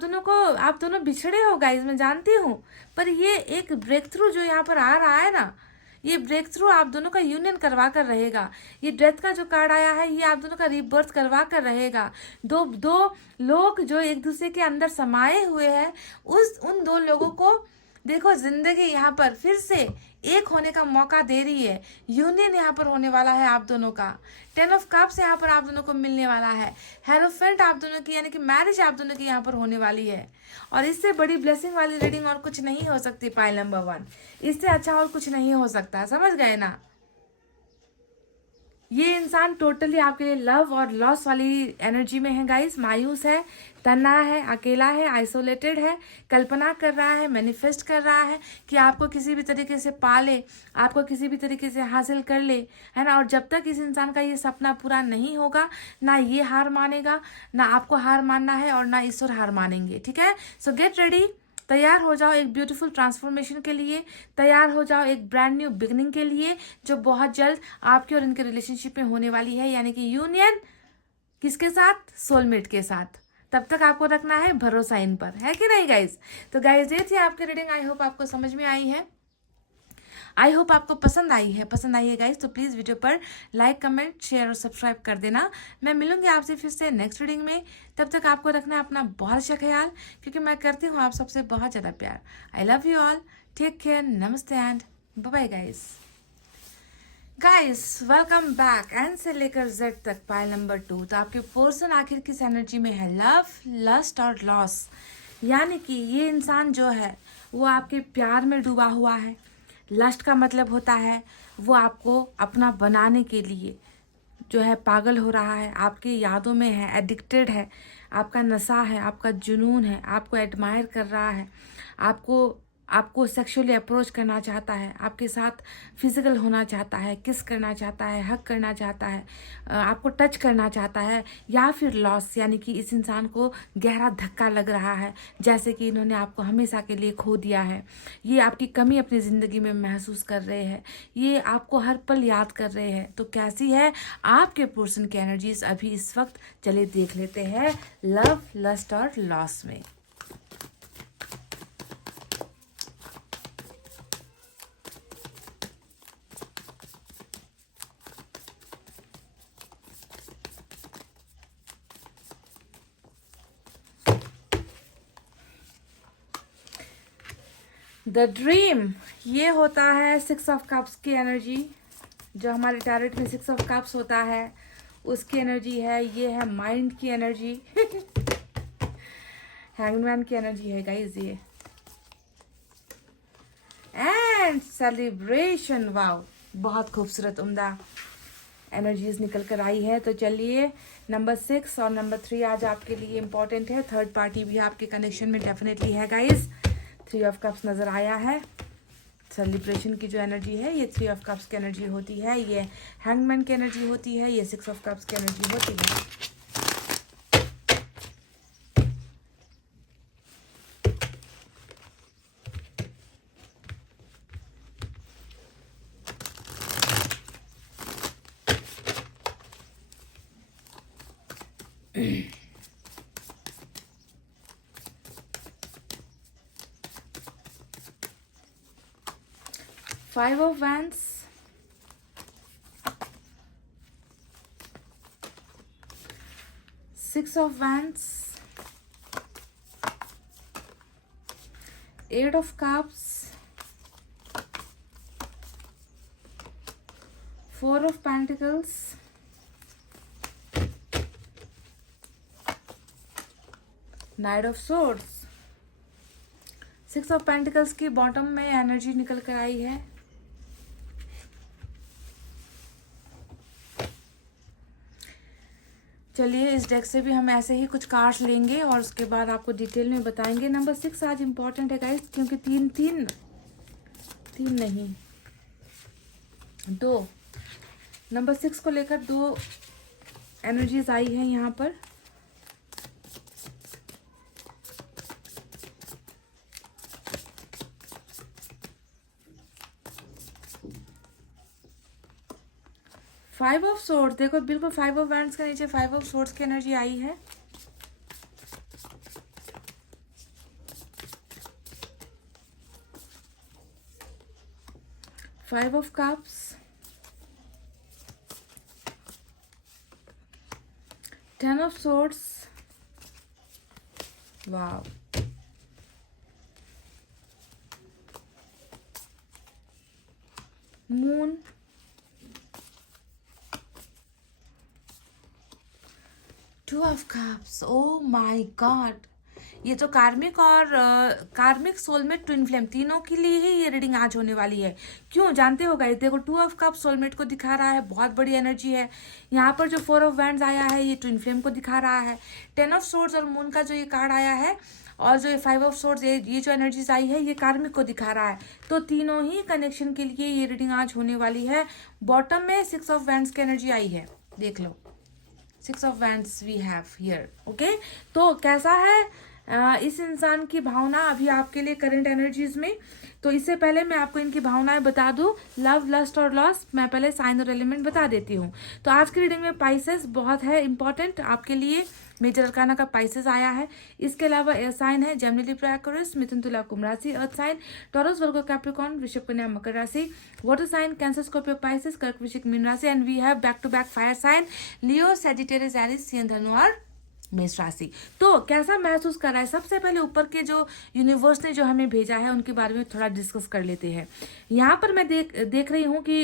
दोनों बिछड़े हो गाइस, मैं जानती हूँ, पर ये एक ब्रेक थ्रू जो यहाँ पर आ रहा है ना, ये ब्रेक थ्रू आप दोनों का यूनियन करवा कर रहेगा। ये डेथ का जो कार्ड आया है, ये आप दोनों का रीबर्थ करवा कर रहेगा। दो लोग जो एक दूसरे के अंदर समाये हुए हैं, उन दो लोगों को देखो जिंदगी यहाँ पर फिर से एक होने का मौका दे रही है। यूनियन यहाँ पर होने वाला है आप दोनों का। 10 ऑफ कप्स यहाँ पर आप दोनों को मिलने वाला है। हेरोफेंट आप दोनों की यानी कि मैरिज आप दोनों की यहाँ पर होने वाली है। और इससे बड़ी ब्लेसिंग वाली रीडिंग और कुछ नहीं हो सकती। पाइल नंबर 1, इससे अच्छा और कुछ नहीं हो सकता। समझ गए ना? ये इंसान टोटली आपके लिए लव और लॉस वाली एनर्जी में है गाइस। मायूस है, तन्हा है, अकेला है, आइसोलेटेड है, कल्पना कर रहा है, मैनिफेस्ट कर रहा है कि आपको किसी भी तरीके से पाले, आपको किसी भी तरीके से हासिल कर ले, है ना। और जब तक इस इंसान का ये सपना पूरा नहीं होगा, ना ये हार मानेगा, ना आपको हार मानना है और ना ईश्वर हार मानेंगे। ठीक है? सो गेट रेडी, तैयार हो जाओ एक ब्यूटीफुल ट्रांसफॉर्मेशन के लिए, तैयार हो जाओ एक ब्रांड न्यू बिगनिंग के लिए जो बहुत जल्द आपके और इनके रिलेशनशिप में होने वाली है। यानी कि यूनियन किसके साथ? सोलमेट के साथ। तब तक आपको रखना है भरोसा इन पर, है कि नहीं गाइज? तो गाइज ये थी आपकी रीडिंग। आई होप आपको समझ में आई है, आई होप आपको पसंद आई है गाइज। तो प्लीज़ वीडियो पर लाइक, कमेंट, शेयर और सब्सक्राइब कर देना। मैं मिलूंगी आपसे फिर से नेक्स्ट रीडिंग में। तब तक आपको रखना है अपना बहुत अच्छा ख्याल, क्योंकि मैं करती हूँ आप सबसे बहुत ज़्यादा प्यार। I love you all, take care, नमस्ते and bye bye guys. Welcome back. N से लेकर जेड तक पाइल नंबर 2। तो आपके पर्सन आखिर किस एनर्जी में है? लव, लस्ट और लॉस। यानी कि ये इंसान जो है वो आपके प्यार में डूबा हुआ है। लस्ट का मतलब होता है वो आपको अपना बनाने के लिए जो है पागल हो रहा है, आपकी यादों में है, एडिक्टेड है, आपका नशा है, आपका जुनून है, आपको एडमायर कर रहा है, आपको सेक्सुअली अप्रोच करना चाहता है, आपके साथ फिजिकल होना चाहता है, किस करना चाहता है, हक करना चाहता है, आपको टच करना चाहता है। या फिर लॉस यानी कि इस इंसान को गहरा धक्का लग रहा है, जैसे कि इन्होंने आपको हमेशा के लिए खो दिया है। ये आपकी कमी अपनी ज़िंदगी में महसूस कर रहे हैं, ये आपको हर पल याद कर रहे हैं। तो कैसी है आपके पर्सन की एनर्जीज अभी इस वक्त? चलिए देख लेते हैं लव, लस्ट और लॉस में। द ड्रीम, ये होता है 6 ऑफ कप्स की एनर्जी। जो हमारे टैरोट में 6 ऑफ कप्स होता है उसकी एनर्जी है। ये है माइंड की एनर्जी। हैंगमैन की एनर्जी है गाइस ये। And celebration. वाओ, बहुत खूबसूरत उम्दा एनर्जीज निकल कर आई है। तो चलिए, नंबर 6 और नंबर 3 आज आपके लिए इम्पोर्टेंट है। थर्ड पार्टी भी आपके कनेक्शन में डेफिनेटली है गाइस। 3 ऑफ कप्स नज़र आया है। सेलिब्रेशन की जो एनर्जी है ये 3 ऑफ कप्स की एनर्जी होती है, ये हैंगमैन की एनर्जी होती है, ये 6 ऑफ कप्स की एनर्जी होती है। Five of Wands, Six of Wands, Eight of Cups, Four of Pentacles, Knight of Swords। 6 of pentacles की बॉटम में एनर्जी निकल कर आई है। चलिए, इस डेक से भी हम ऐसे ही कुछ कार्ड्स लेंगे और उसके बाद आपको डिटेल में बताएंगे। नंबर 6 आज इम्पोर्टेंट है गाइस, क्योंकि तीन नहीं, 2 नंबर 6 को लेकर 2 एनर्जीज आई है यहाँ पर। फाइव ऑफ सोर्ड्स, देखो बिल्कुल 5 ऑफ वैंड्स के नीचे 5 ऑफ सोर्ड्स की एनर्जी आई है। Five of cups, 10 of swords. Wow, moon, two of cups. Oh my God, ये तो कार्मिक और कार्मिक सोलमेट ट्विन फ्लेम तीनों के लिए ही ये रीडिंग आज होने वाली है। क्यों जानते हो गाइस, देखो 2 ऑफ कप सोलमेट को दिखा रहा है, बहुत बड़ी एनर्जी है। यहाँ पर जो 4 ऑफ वैंड्स आया है ये ट्विन फ्लेम को दिखा रहा है। 10 ऑफ सोर्ड्स और मून का जो ये कार्ड आया है और जो ये 5 ऑफ सोर्ड्स ये जो एनर्जीज आई है ये कार्मिक को दिखा रहा है। तो तीनों ही कनेक्शन के लिए ये रीडिंग आज होने वाली है। बॉटम में 6 ऑफ वैंड्स की एनर्जी आई है, देख लो 6 of wands we have here. Okay, तो कैसा है इस इंसान की भावना अभी आपके लिए करंट एनर्जीज में। तो इससे पहले मैं आपको इनकी भावनाएं बता दूं, लव, लस्ट और लॉस, मैं पहले साइन और एलिमेंट बता देती हूँ। तो आज की रीडिंग में पाइसेस बहुत है इंपॉर्टेंट आपके लिए। मेजर अरकाना का पाइसेस आया है। इसके अलावा एयर साइन है जेमिनी, लिब्रा, एक्वेरियस, मिथुन, तुला, कुंभ राशि, earth sign Taurus, Virgo, Capricorn, वृषभ, कन्या, मकर राशि, water sign Cancer, Scorpio, Pisces, कर्क, वृश्चिक, मीन राशि and we have back to back fire sign Leo, Sagittarius, Aries, Singh, Dhanu और मेष राशि। तो कैसा महसूस कर रहा है, सबसे पहले ऊपर के जो यूनिवर्स ने जो हमें भेजा है उनके बारे में थोड़ा डिस्कस कर लेते हैं। यहाँ पर मैं देख रही हूँ कि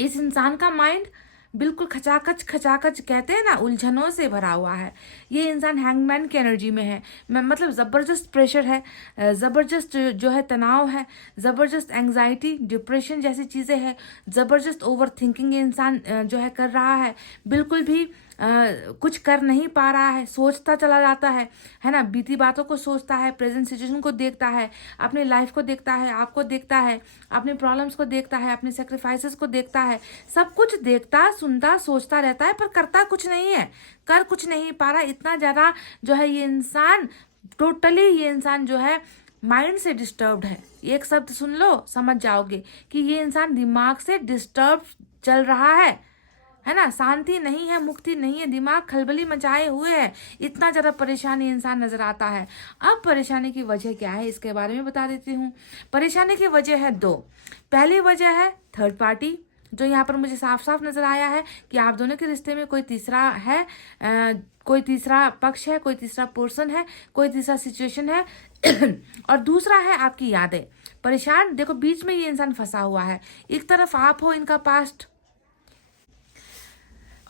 इस इंसान का माइंड बिल्कुल खचाखच कहते हैं ना, उलझनों से भरा हुआ है। ये इंसान हैंगमैन की एनर्जी में है। मतलब ज़बरदस्त प्रेशर है, ज़बरदस्त जो है तनाव है, ज़बरदस्त एंग्जाइटी, डिप्रेशन जैसी चीज़ें हैं, ज़बरदस्त ओवर थिंकिंग ये इंसान जो है कर रहा है। बिल्कुल भी कुछ कर नहीं पा रहा है, सोचता चला जाता है ना, बीती बातों को सोचता है, प्रेजेंट सिचुएशन को देखता है, अपने लाइफ को देखता है, आपको देखता है, अपने प्रॉब्लम्स को देखता है, अपने सेक्रीफाइसेस को देखता है, सब कुछ देखता, सुनता, सोचता रहता है, पर करता कुछ नहीं है, कर कुछ नहीं पा रहा। इतना ज़्यादा जो है ये इंसान टोटली ये इंसान जो है माइंड से डिस्टर्ब्ड है। एक शब्द सुन लो समझ जाओगे कि ये इंसान दिमाग से डिस्टर्ब चल रहा है ना, शांति नहीं है, मुक्ति नहीं है, दिमाग खलबली मचाए हुए है। इतना ज़्यादा परेशानी इंसान नजर आता है। अब परेशानी की वजह क्या है इसके बारे में बता देती हूँ। परेशानी की वजह है 2। पहली वजह है थर्ड पार्टी, जो यहाँ पर मुझे साफ साफ नजर आया है कि आप दोनों के रिश्ते में कोई तीसरा है, कोई तीसरा पक्ष है, कोई तीसरा पर्सन है, कोई तीसरा सिचुएशन है। और दूसरा है आपकी यादें। परेशान देखो, बीच में ये इंसान फंसा हुआ है। एक तरफ आप हो इनका पास्ट,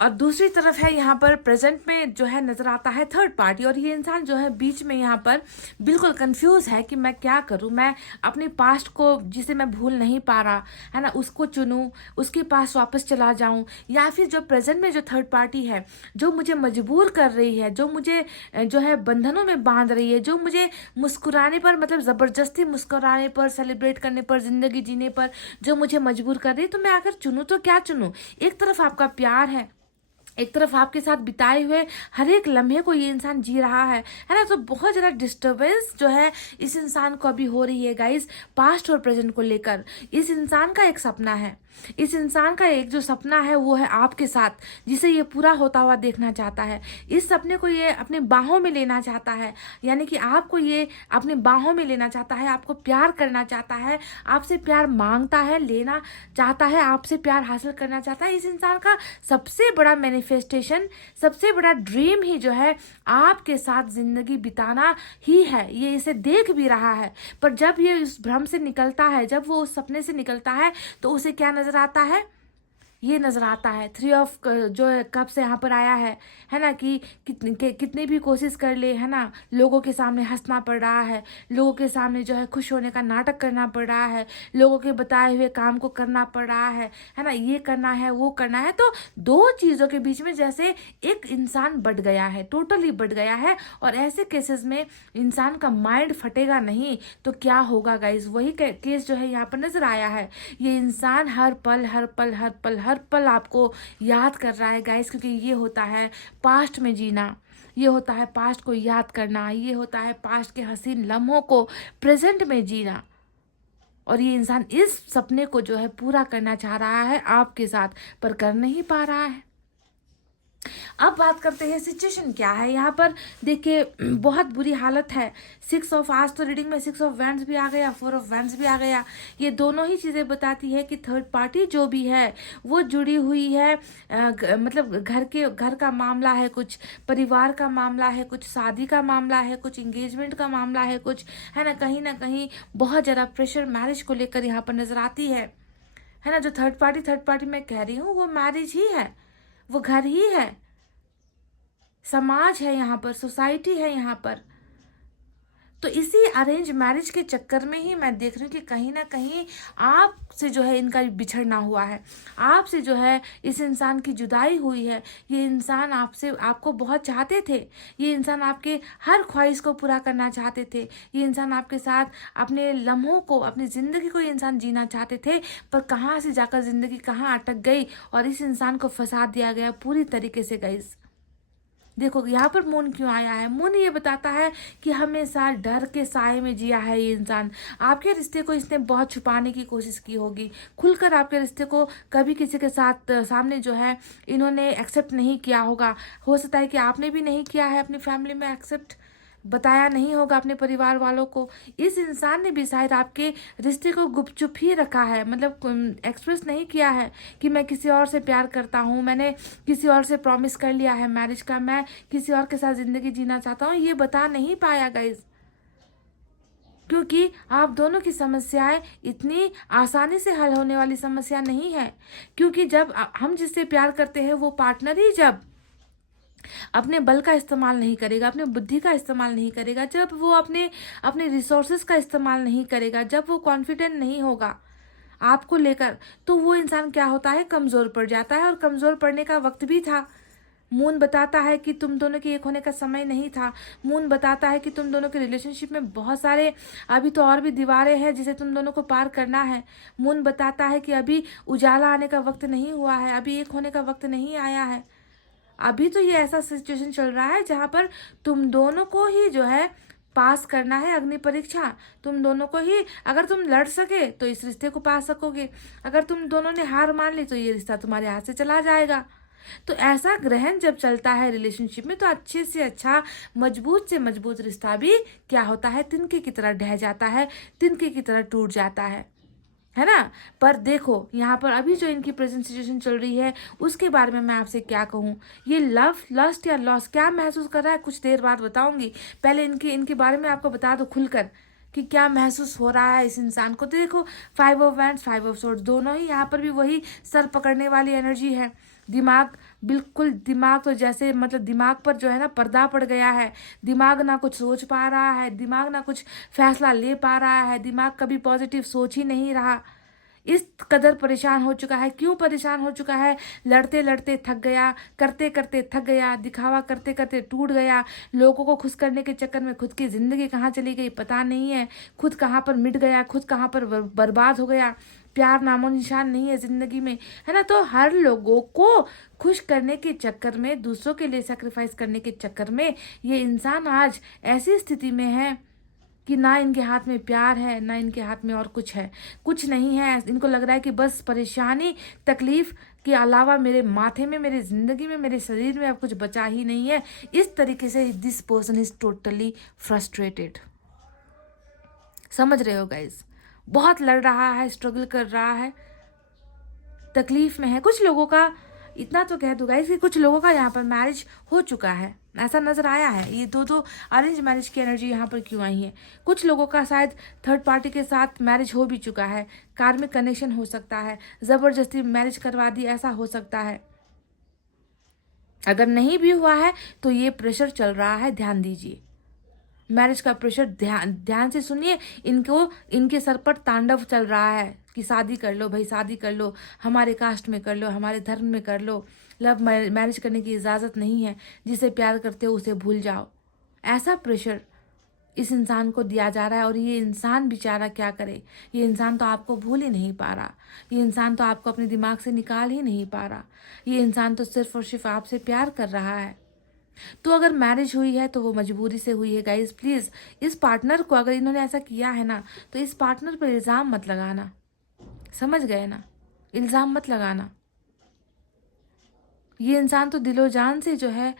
और दूसरी तरफ है यहाँ पर प्रेजेंट में जो है नजर आता है थर्ड पार्टी, और ये इंसान जो है बीच में यहाँ पर बिल्कुल कंफ्यूज है कि मैं क्या करूँ, मैं अपने पास्ट को जिसे मैं भूल नहीं पा रहा है ना उसको चुनूँ, उसके पास वापस चला जाऊँ, या फिर जो प्रेजेंट में जो थर्ड पार्टी है जो मुझे मजबूर कर रही है, जो मुझे जो है बंधनों में बांध रही है, जो मुझे मुस्कुराने पर मतलब ज़बरदस्ती मुस्कुराने पर, सेलिब्रेट करने पर, ज़िंदगी जीने पर जो मुझे मजबूर कर रही है, तो मैं आखिर चुनूँ तो क्या चुनूँ। एक तरफ आपका प्यार है, एक तरफ आपके साथ बिताए हुए हर एक लम्हे को ये इंसान जी रहा है ना। तो बहुत ज़्यादा डिस्टर्बेंस जो है इस इंसान को अभी हो रही है गाइस, पास्ट और प्रेजेंट को लेकर। इस इंसान का एक सपना है, इस इंसान का एक जो सपना है वो है आपके साथ, जिसे ये पूरा होता हुआ देखना चाहता है। इस सपने को ये अपने बाहों में लेना चाहता है, यानी कि आपको ये अपने बाहों में लेना चाहता है, आपको प्यार करना चाहता है, आपसे प्यार मांगता है, लेना चाहता है, आपसे प्यार हासिल करना चाहता है। इस इंसान का सबसे बड़ा मैनिफेस्टेशन, सबसे बड़ा ड्रीम ही जो है आपके साथ जिंदगी बिताना ही है। ये इसे देख भी रहा है, पर जब ये उस भ्रम से निकलता है, जब वो उस सपने से निकलता है, तो उसे क्या नजर आता है, ये नजर आता है 3 ऑफ जो कप से यहाँ पर आया है ना, कि कितनी भी कोशिश कर ले, है ना, लोगों के सामने हंसना पड़ रहा है, लोगों के सामने जो है खुश होने का नाटक करना पड़ रहा है, लोगों के बताए हुए काम को करना पड़ रहा है ना, ये करना है वो करना है। तो दो चीज़ों के बीच में जैसे एक इंसान बढ़ गया है, टोटली बढ़ गया है। और ऐसे केसेस में इंसान का माइंड फटेगा नहीं तो क्या होगा गाइज, वही केस जो है यहाँ पर नजर आया है। ये इंसान हर पल हर पल हर पल हर पल आपको याद कर रहा है गाइस, क्योंकि ये होता है पास्ट में जीना, ये होता है पास्ट को याद करना, ये होता है पास्ट के हसीन लम्हों को प्रेजेंट में जीना। और ये इंसान इस सपने को जो है पूरा करना चाह रहा है आपके साथ, पर कर नहीं पा रहा है। अब बात करते हैं सिचुएशन क्या है यहाँ पर। देखिए बहुत बुरी हालत है। 6 ऑफ, आज तो रीडिंग में 6 ऑफ वैंड्स भी आ गया, 4 ऑफ वैंड्स भी आ गया। ये दोनों ही चीज़ें बताती है कि थर्ड पार्टी जो भी है वो जुड़ी हुई है, मतलब घर का मामला है, कुछ परिवार का मामला है, कुछ शादी का मामला है, कुछ इंगेजमेंट का मामला है, कुछ है ना कहीं बहुत ज़्यादा प्रेशर मैरिज को लेकर यहाँ पर नजर आती है ना। जो थर्ड पार्टी मैं कह रही हूँ वो मैरिज ही है, वो घर ही है, समाज है यहाँ पर, सोसाइटी है यहाँ पर। तो इसी अरेंज मैरिज के चक्कर में ही मैं देख रही हूँ कि कहीं ना कहीं आपसे जो है इनका बिछड़ना हुआ है, आपसे जो है इस इंसान की जुदाई हुई है। ये इंसान आपको बहुत चाहते थे, ये इंसान आपके हर ख्वाहिश को पूरा करना चाहते थे, ये इंसान आपके साथ अपने लम्हों को, अपनी ज़िंदगी को ये इंसान जीना चाहते थे। पर कहाँ से जाकर ज़िंदगी कहाँ अटक गई और इस इंसान को फंसा दिया गया पूरी तरीके से गाइस। देखो यहाँ पर मून क्यों आया है। मून ये बताता है कि हमेशा डर के साए में जिया है ये इंसान। आपके रिश्ते को इसने बहुत छुपाने की कोशिश की होगी, खुलकर आपके रिश्ते को कभी किसी के साथ सामने जो है इन्होंने एक्सेप्ट नहीं किया होगा। हो सकता है कि आपने भी नहीं किया है अपनी फैमिली में एक्सेप्ट, बताया नहीं होगा अपने परिवार वालों को। इस इंसान ने भी शायद आपके रिश्ते को गुपचुप ही रखा है, मतलब एक्सप्रेस नहीं किया है कि मैं किसी और से प्यार करता हूँ, मैंने किसी और से प्रॉमिस कर लिया है मैरिज का, मैं किसी और के साथ ज़िंदगी जीना चाहता हूँ, ये बता नहीं पाया गाइस। क्योंकि आप दोनों की समस्याएं इतनी आसानी से हल होने वाली समस्या नहीं है। क्योंकि जब हम जिससे प्यार करते हैं वो पार्टनर ही जब अपने बल का इस्तेमाल नहीं करेगा, अपने बुद्धि का इस्तेमाल नहीं करेगा, जब वो अपने रिसोर्सेज का इस्तेमाल नहीं करेगा, जब वो कॉन्फिडेंट नहीं होगा आपको लेकर, तो वो इंसान क्या होता है, कमज़ोर पड़ जाता है। और कमज़ोर पड़ने का वक्त भी था। मून बताता है कि तुम दोनों के एक होने का समय नहीं था। मून बताता है कि तुम दोनों के रिलेशनशिप में बहुत सारे अभी तो और भी दीवारें हैं जिसे तुम दोनों को पार करना है। मून बताता है कि अभी उजाला आने का वक्त नहीं हुआ है, अभी एक होने का वक्त नहीं आया है। अभी तो ये ऐसा सिचुएशन चल रहा है जहाँ पर तुम दोनों को ही जो है पास करना है अग्नि परीक्षा। तुम दोनों को ही, अगर तुम लड़ सके तो इस रिश्ते को पा सकोगे, अगर तुम दोनों ने हार मान ली तो ये रिश्ता तुम्हारे हाथ से चला जाएगा। तो ऐसा ग्रहण जब चलता है रिलेशनशिप में तो अच्छे से अच्छा, मजबूत से मजबूत रिश्ता भी क्या होता है, तिनके की तरह ढह जाता है, तिनके की तरह टूट जाता है ना। पर देखो यहाँ पर अभी जो इनकी प्रेजेंट सिचुएशन चल रही है उसके बारे में मैं आपसे क्या कहूँ। ये लव, लस्ट या लॉस क्या महसूस कर रहा है कुछ देर बाद बताऊंगी। पहले इनके बारे में आपको बता दो खुलकर कि क्या महसूस हो रहा है इस इंसान को। तो देखो 5 ऑफ वैंड्स, 5 ऑफ सोर्ड्स, दोनों ही यहाँ पर भी वही सर पकड़ने वाली एनर्जी है। दिमाग बिल्कुल, दिमाग तो जैसे मतलब दिमाग पर जो है ना पर्दा पड़ गया है। दिमाग ना कुछ सोच पा रहा है, दिमाग ना कुछ फैसला ले पा रहा है, दिमाग कभी पॉजिटिव सोच ही नहीं रहा। इस कदर परेशान हो चुका है। क्यों परेशान हो चुका है? लड़ते लड़ते थक गया, करते करते थक गया, दिखावा करते करते टूट गया, लोगों को खुश करने के चक्कर में खुद की ज़िंदगी कहाँ चली गई पता नहीं है, खुद कहाँ पर मिट गया, खुद कहाँ पर बर्बाद हो गया, प्यार नामो निशान नहीं है ज़िंदगी में, है ना। तो हर लोगों को खुश करने के चक्कर में, दूसरों के लिए सेक्रीफाइस करने के चक्कर में ये इंसान आज ऐसी स्थिति में है कि ना इनके हाथ में प्यार है, ना इनके हाथ में और कुछ है, कुछ नहीं है। इनको लग रहा है कि बस परेशानी तकलीफ के अलावा मेरे माथे में, मेरी ज़िंदगी में, मेरे शरीर में अब कुछ बचा ही नहीं है। इस तरीके से this person is totally frustrated. समझ रहे हो गाइज? बहुत लड़ रहा है, स्ट्रगल कर रहा है, तकलीफ में है। कुछ लोगों का इतना तो कह दूंगा कि कुछ लोगों का यहाँ पर मैरिज हो चुका है, ऐसा नजर आया है। ये दो अरेंज मैरिज की एनर्जी यहाँ पर क्यों आई है? कुछ लोगों का शायद थर्ड पार्टी के साथ मैरिज हो भी चुका है, कार्मिक कनेक्शन हो सकता है, जबरदस्ती मैरिज करवा दी, ऐसा हो सकता है। अगर नहीं भी हुआ है तो ये प्रेशर चल रहा है, ध्यान दीजिए। मैरिज का प्रेशर ध्यान से सुनिए। इनके सर पर तांडव चल रहा है कि शादी कर लो भाई, शादी कर लो, हमारे कास्ट में कर लो, हमारे धर्म में कर लो, लव मैरिज करने की इजाज़त नहीं है, जिसे प्यार करते हो उसे भूल जाओ। ऐसा प्रेशर इस इंसान को दिया जा रहा है। और ये इंसान बेचारा क्या करे? ये इंसान तो आपको भूल ही नहीं पा रहा, ये इंसान तो आपको अपने दिमाग से निकाल ही नहीं पा रहा, ये इंसान तो सिर्फ और सिर्फ आपसे प्यार कर रहा है। तो अगर मैरिज हुई है तो वो मजबूरी से हुई है गाइज। प्लीज़ इस पार्टनर को, अगर इन्होंने ऐसा किया है ना, तो इस पार्टनर पर इल्ज़ाम मत लगाना। समझ गए ना? इल्ज़ाम मत लगाना। ये इंसान तो दिलो जान से जो है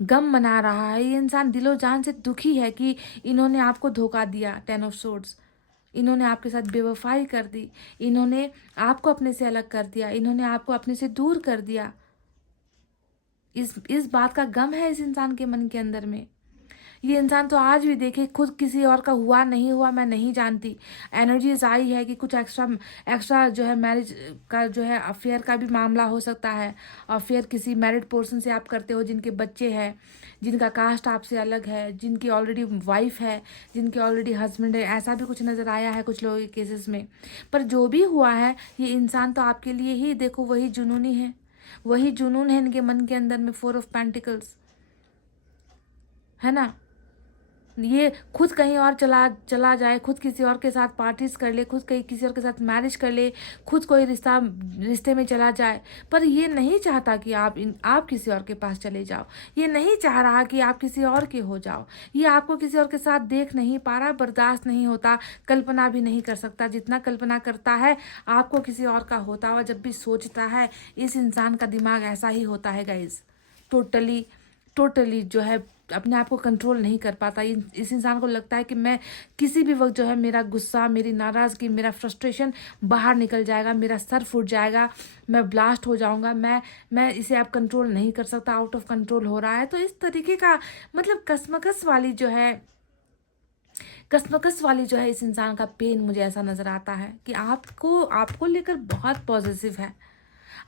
गम मना रहा है, ये इंसान दिलो जान से दुखी है कि इन्होंने आपको धोखा दिया, 10 ऑफ सोर्ड्स। इन्होंने आपके साथ बेवफाई कर दी, इन्होंने आपको अपने से अलग कर दिया, इन्होंने आपको अपने से दूर कर दिया। इस बात का गम है इस इंसान के मन के अंदर में। ये इंसान तो आज भी देखे, खुद किसी और का हुआ नहीं हुआ मैं नहीं जानती, एनर्जीज आई है कि कुछ एक्स्ट्रा जो है मैरिज का जो है अफेयर का भी मामला हो सकता है। अफेयर किसी मैरिड पर्सन से आप करते हो जिनके बच्चे हैं, जिनका कास्ट आपसे अलग है, जिनकी ऑलरेडी वाइफ है, जिनके ऑलरेडी हस्बैंड है, ऐसा भी कुछ नज़र आया है कुछ लोगों के केसेस में। पर जो भी हुआ है, ये इंसान तो आपके लिए ही देखो वही जुनूनी है, वही जुनून है इनके मन के अंदर में, 4 ऑफ पेंटिकल्स, है ना। ये खुद कहीं और चला जाए, खुद किसी और के साथ पार्टीज कर ले, खुद कहीं किसी और के साथ मैरिज कर ले, खुद कोई रिश्ते में चला जाए, पर ये नहीं चाहता कि आप किसी और के पास चले जाओ। ये नहीं चाह रहा कि आप किसी और के हो जाओ। ये आपको किसी और के साथ देख नहीं पा रहा, बर्दाश्त नहीं होता, कल्पना भी नहीं कर सकता। जितना कल्पना करता है आपको किसी और का होता हुआ जब भी सोचता है, इस इंसान का दिमाग ऐसा ही होता है गाइज। टोटली जो है अपने आप को कंट्रोल नहीं कर पाता। इस इंसान को लगता है कि मैं किसी भी वक्त जो है मेरा गुस्सा, मेरी नाराज़गी, मेरा फ्रस्ट्रेशन बाहर निकल जाएगा, मेरा सर फूट जाएगा, मैं ब्लास्ट हो जाऊंगा, मैं इसे अब कंट्रोल नहीं कर सकता, आउट ऑफ कंट्रोल हो रहा है। तो इस तरीके का मतलब कसमकस वाली जो है इस इंसान का पेन मुझे ऐसा नज़र आता है कि आपको लेकर बहुत पॉजिटिव है,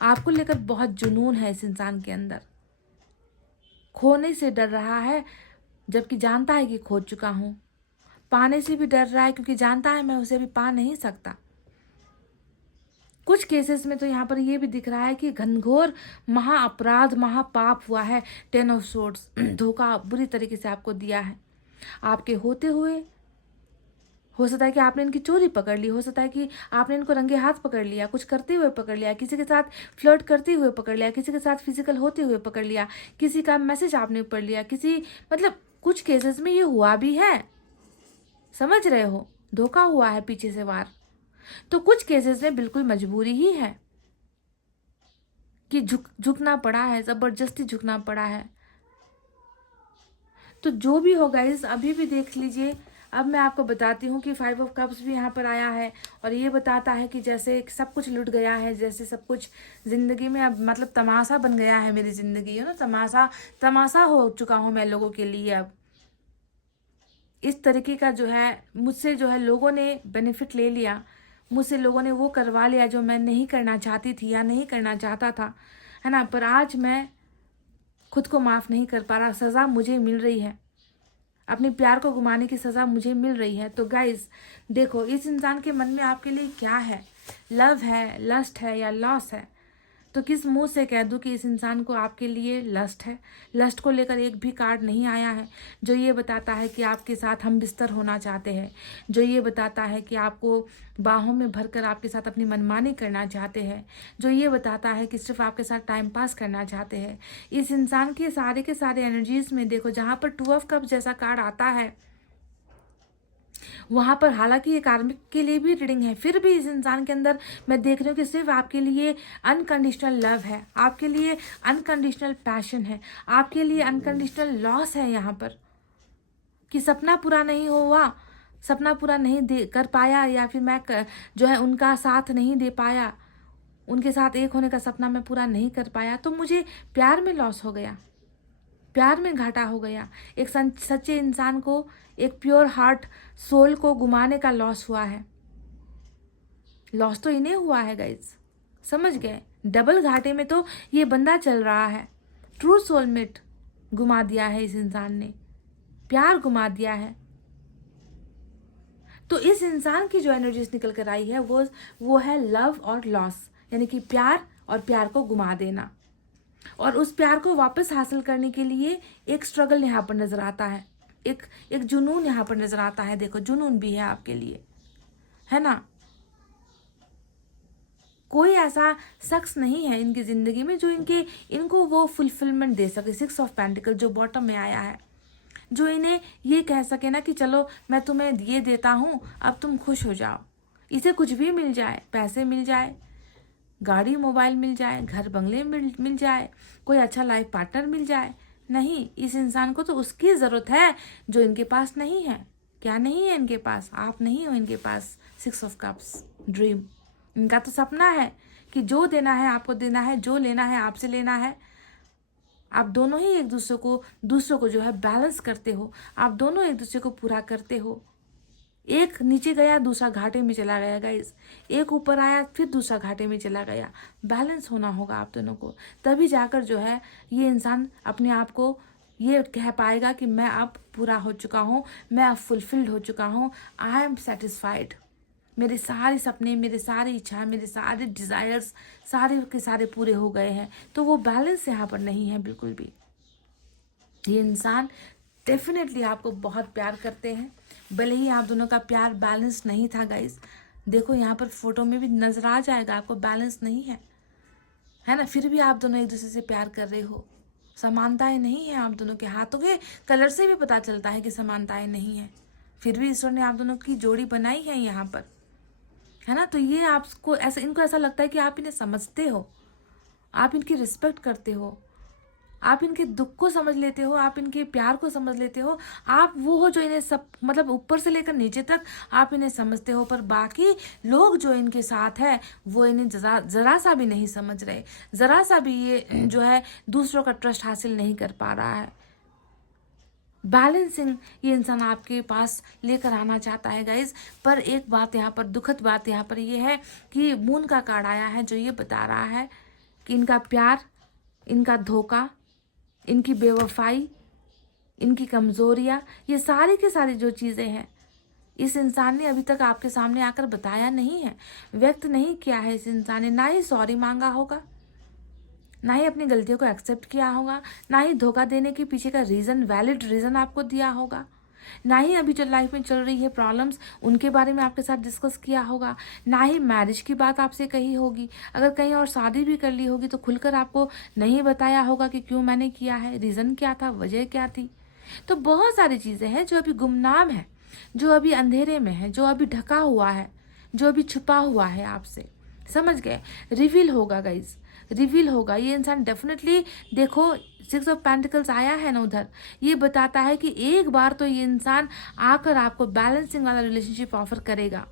आपको लेकर बहुत जुनून है इस इंसान के अंदर। खोने से डर रहा है जबकि जानता है कि खो चुका हूँ, पाने से भी डर रहा है क्योंकि जानता है मैं उसे भी पा नहीं सकता। कुछ केसेस में तो यहाँ पर ये भी दिख रहा है कि घनघोर महाअपराध, महापाप हुआ है। 10 ऑफ सोर्ड्स, धोखा बुरी तरीके से आपको दिया है। आपके होते हुए हो सकता है कि आपने इनकी चोरी पकड़ ली, हो सकता है कि आपने इनको रंगे हाथ पकड़ लिया, कुछ करते हुए पकड़ लिया, किसी के साथ फ्लर्ट करते हुए पकड़ लिया, किसी के साथ फिजिकल होते हुए पकड़ लिया, किसी का मैसेज आपने पढ़ लिया, मतलब कुछ केसेस में ये हुआ भी है। समझ रहे हो? धोखा हुआ है पीछे से वार। तो कुछ केसेस में बिल्कुल मजबूरी ही है कि झुकना पड़ा है, जबरदस्ती झुकना पड़ा है। तो जो भी होगा इस अभी भी देख लीजिए। अब मैं आपको बताती हूँ कि 5 ऑफ कप्स भी यहाँ पर आया है और ये बताता है कि जैसे सब कुछ लुट गया है, जैसे सब कुछ ज़िंदगी में अब मतलब तमाशा बन गया है मेरी ज़िंदगी, है ना। तमाशा हो चुका हूँ मैं लोगों के लिए। अब इस तरीके का जो है मुझसे जो है लोगों ने बेनिफिट ले लिया, मुझसे लोगों ने वो करवा लिया जो मैं नहीं करना चाहती थी या नहीं करना चाहता था, है ना, पर आज मैं खुद को माफ़ नहीं कर पा रहा, सज़ा मुझे मिल रही है, अपने प्यार को गुमाने की सज़ा मुझे मिल रही है। तो गाइस देखो, इस इंसान के मन में आपके लिए क्या है, लव है, लस्ट है या लॉस है? तो किस मुंह से कह दूं कि इस इंसान को आपके लिए लस्ट है? लस्ट को लेकर एक भी कार्ड नहीं आया है जो ये बताता है कि आपके साथ हम बिस्तर होना चाहते हैं, जो ये बताता है कि आपको बाहों में भरकर आपके साथ अपनी मनमानी करना चाहते हैं, जो ये बताता है कि सिर्फ आपके साथ टाइम पास करना चाहते हैं। इस इंसान के सारे एनर्जीज में देखो, जहाँ पर 2 ऑफ कप्स जैसा कार्ड आता है, वहाँ पर हालांकि ये कार्मिक के लिए भी रीडिंग है, फिर भी इस इंसान के अंदर मैं देख रही हूँ कि सिर्फ आपके लिए अनकंडीशनल लव है, आपके लिए अनकंडीशनल पैशन है, आपके लिए अनकंडीशनल लॉस है यहाँ पर, कि सपना पूरा नहीं हुआ, सपना पूरा नहीं दे कर पाया, या फिर मैं जो है उनका साथ नहीं दे पाया, उनके साथ एक होने का सपना मैं पूरा नहीं कर पाया, तो मुझे प्यार में लॉस हो गया, प्यार में घाटा हो गया। एक सच्चे इंसान को, एक प्योर हार्ट सोल को गुमाने का लॉस हुआ है। लॉस तो इन्हें हुआ है गाइज, समझ गए? डबल घाटे में तो ये बंदा चल रहा है। ट्रू सोलमेट गुमा दिया है इस इंसान ने, प्यार गुमा दिया है। तो इस इंसान की जो एनर्जीज निकल कर आई है वो है लव और लॉस, यानी कि प्यार और प्यार को गुमा देना, और उस प्यार को वापस हासिल करने के लिए एक स्ट्रगल यहाँ पर नजर आता है, एक जुनून यहाँ पर नजर आता है। देखो, जुनून भी है आपके लिए, है ना। कोई ऐसा शख्स नहीं है इनकी जिंदगी में जो इनको वो फुलफिलमेंट दे सके। 6 ऑफ पेंटिकल जो बॉटम में आया है, जो इन्हें ये कह सके ना कि चलो मैं तुम्हें ये देता हूँ, अब तुम खुश हो जाओ। इसे कुछ भी मिल जाए, पैसे मिल जाए, गाड़ी मोबाइल मिल जाए, घर बंगले मिल जाए, कोई अच्छा लाइफ पार्टनर मिल जाए, नहीं, इस इंसान को तो उसकी ज़रूरत है जो इनके पास नहीं है। क्या नहीं है इनके पास? आप नहीं हो इनके पास। 6 ऑफ कप्स ड्रीम, इनका तो सपना है कि जो देना है आपको देना है, जो लेना है आपसे लेना है। आप दोनों ही एक दूसरों को जो है बैलेंस करते हो, आप दोनों एक दूसरे को पूरा करते हो। एक नीचे गया, दूसरा घाटे में चला गया गाइस, एक ऊपर आया, फिर दूसरा घाटे में चला गया। बैलेंस होना होगा आप दोनों को, तभी जाकर जो है ये इंसान अपने आप को ये कह पाएगा कि मैं अब पूरा हो चुका हूँ, मैं अब फुलफिल्ड हो चुका हूँ, आई एम सेटिस्फाइड। मेरे सारे सपने, मेरे सारे इच्छा, मेरे सारे डिज़ायर्स सारे के सारे पूरे हो गए हैं। तो वो बैलेंस यहाँ पर नहीं है बिल्कुल भी। ये इंसान डेफिनेटली आपको बहुत प्यार करते हैं, भले ही आप दोनों का प्यार बैलेंस नहीं था गाइस। देखो यहाँ पर फोटो में भी नजर आ जाएगा आपको, बैलेंस नहीं है ना, फिर भी आप दोनों एक दूसरे से प्यार कर रहे हो। समानताएं नहीं है आप दोनों के, हाथों के कलर से भी पता चलता है कि समानताएं नहीं है, फिर भी ईश्वर ने आप दोनों की जोड़ी बनाई है यहाँ पर, है ना। तो ये आपको ऐसा, इनको ऐसा लगता है कि आप इन्हें समझते हो, आप इनकी रिस्पेक्ट करते हो, आप इनके दुख को समझ लेते हो, आप इनके प्यार को समझ लेते हो। आप वो हो जो इन्हें सब, मतलब ऊपर से लेकर नीचे तक आप इन्हें समझते हो, पर बाकी लोग जो इनके साथ है वो इन्हें जरा सा भी नहीं समझ रहे, जरा सा भी ये जो है दूसरों का ट्रस्ट हासिल नहीं कर पा रहा है। बैलेंसिंग ये इंसान आपके पास लेकर आना चाहता है गाइज। पर एक बात यहाँ पर, दुखद बात यहाँ पर ये है कि मून का कार्ड आया है जो ये बता रहा है कि इनका प्यार, इनका धोखा, इनकी बेवफाई, इनकी कमज़ोरियाँ, ये सारी की सारी जो चीज़ें हैं इस इंसान ने अभी तक आपके सामने आकर बताया नहीं है, व्यक्त नहीं किया है इस इंसान ने। ना ही सॉरी मांगा होगा, ना ही अपनी गलतियों को एक्सेप्ट किया होगा, ना ही धोखा देने के पीछे का रीज़न, वैलिड रीज़न आपको दिया होगा, ना ही अभी जो लाइफ में चल रही है प्रॉब्लम्स उनके बारे में आपके साथ डिस्कस किया होगा, ना ही मैरिज की बात आपसे कही होगी। अगर कहीं और शादी भी कर ली होगी तो खुलकर आपको नहीं बताया होगा कि क्यों मैंने किया है, रीज़न क्या था, वजह क्या थी। तो बहुत सारी चीज़ें हैं जो अभी गुमनाम है, जो अभी अंधेरे में है, जो अभी ढका हुआ है, जो अभी छुपा हुआ है आपसे, समझ गए। रिवील होगा गाइज, रिवील होगा। ये इंसान डेफिनेटली, देखो 6 ऑफ पेंटिकल्स आया है ना उधर, ये बताता है कि एक बार तो ये इंसान आकर आपको बैलेंसिंग वाला रिलेशनशिप ऑफर करेगा।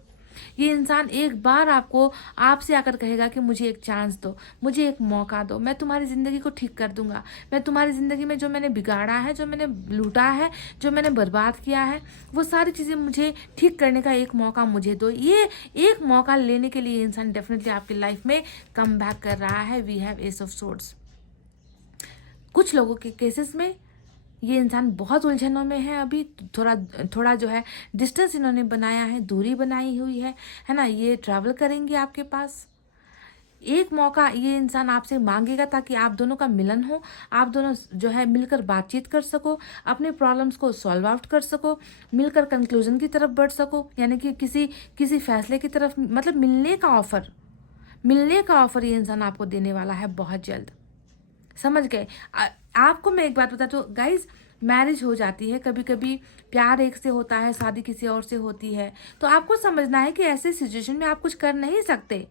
ये इंसान एक बार आपसे आकर कहेगा कि मुझे एक चांस दो, मुझे एक मौका दो, मैं तुम्हारी ज़िंदगी को ठीक कर दूंगा, मैं तुम्हारी ज़िंदगी में जो मैंने बिगाड़ा है, जो मैंने लूटा है, जो मैंने बर्बाद किया है, वो सारी चीज़ें मुझे ठीक करने का एक मौका मुझे दो। ये एक मौका लेने के लिए इंसान डेफिनेटली आपकी लाइफ में कम बैक कर रहा है। We have ace of swords, कुछ लोगों के केसेस में ये इंसान बहुत उलझनों में है, अभी थोड़ा थोड़ा जो है डिस्टेंस इन्होंने बनाया है, दूरी बनाई हुई है ना। ये ट्रैवल करेंगे आपके पास, एक मौका ये इंसान आपसे मांगेगा ताकि आप दोनों का मिलन हो, आप दोनों जो है मिलकर बातचीत कर सको, अपने प्रॉब्लम्स को सॉल्व आउट कर सको, मिलकर कंक्लूजन की तरफ बढ़ सको, यानी कि किसी फैसले की तरफ, मतलब मिलने का ऑफर ये इंसान आपको देने वाला है बहुत जल्द। समझ गए? आपको मैं एक बात बता दूं गाइज, मैरिज हो जाती है, कभी कभी प्यार एक से होता है, शादी किसी और से होती है, तो आपको समझना है कि ऐसे सिचुएशन में आप कुछ कर नहीं सकते,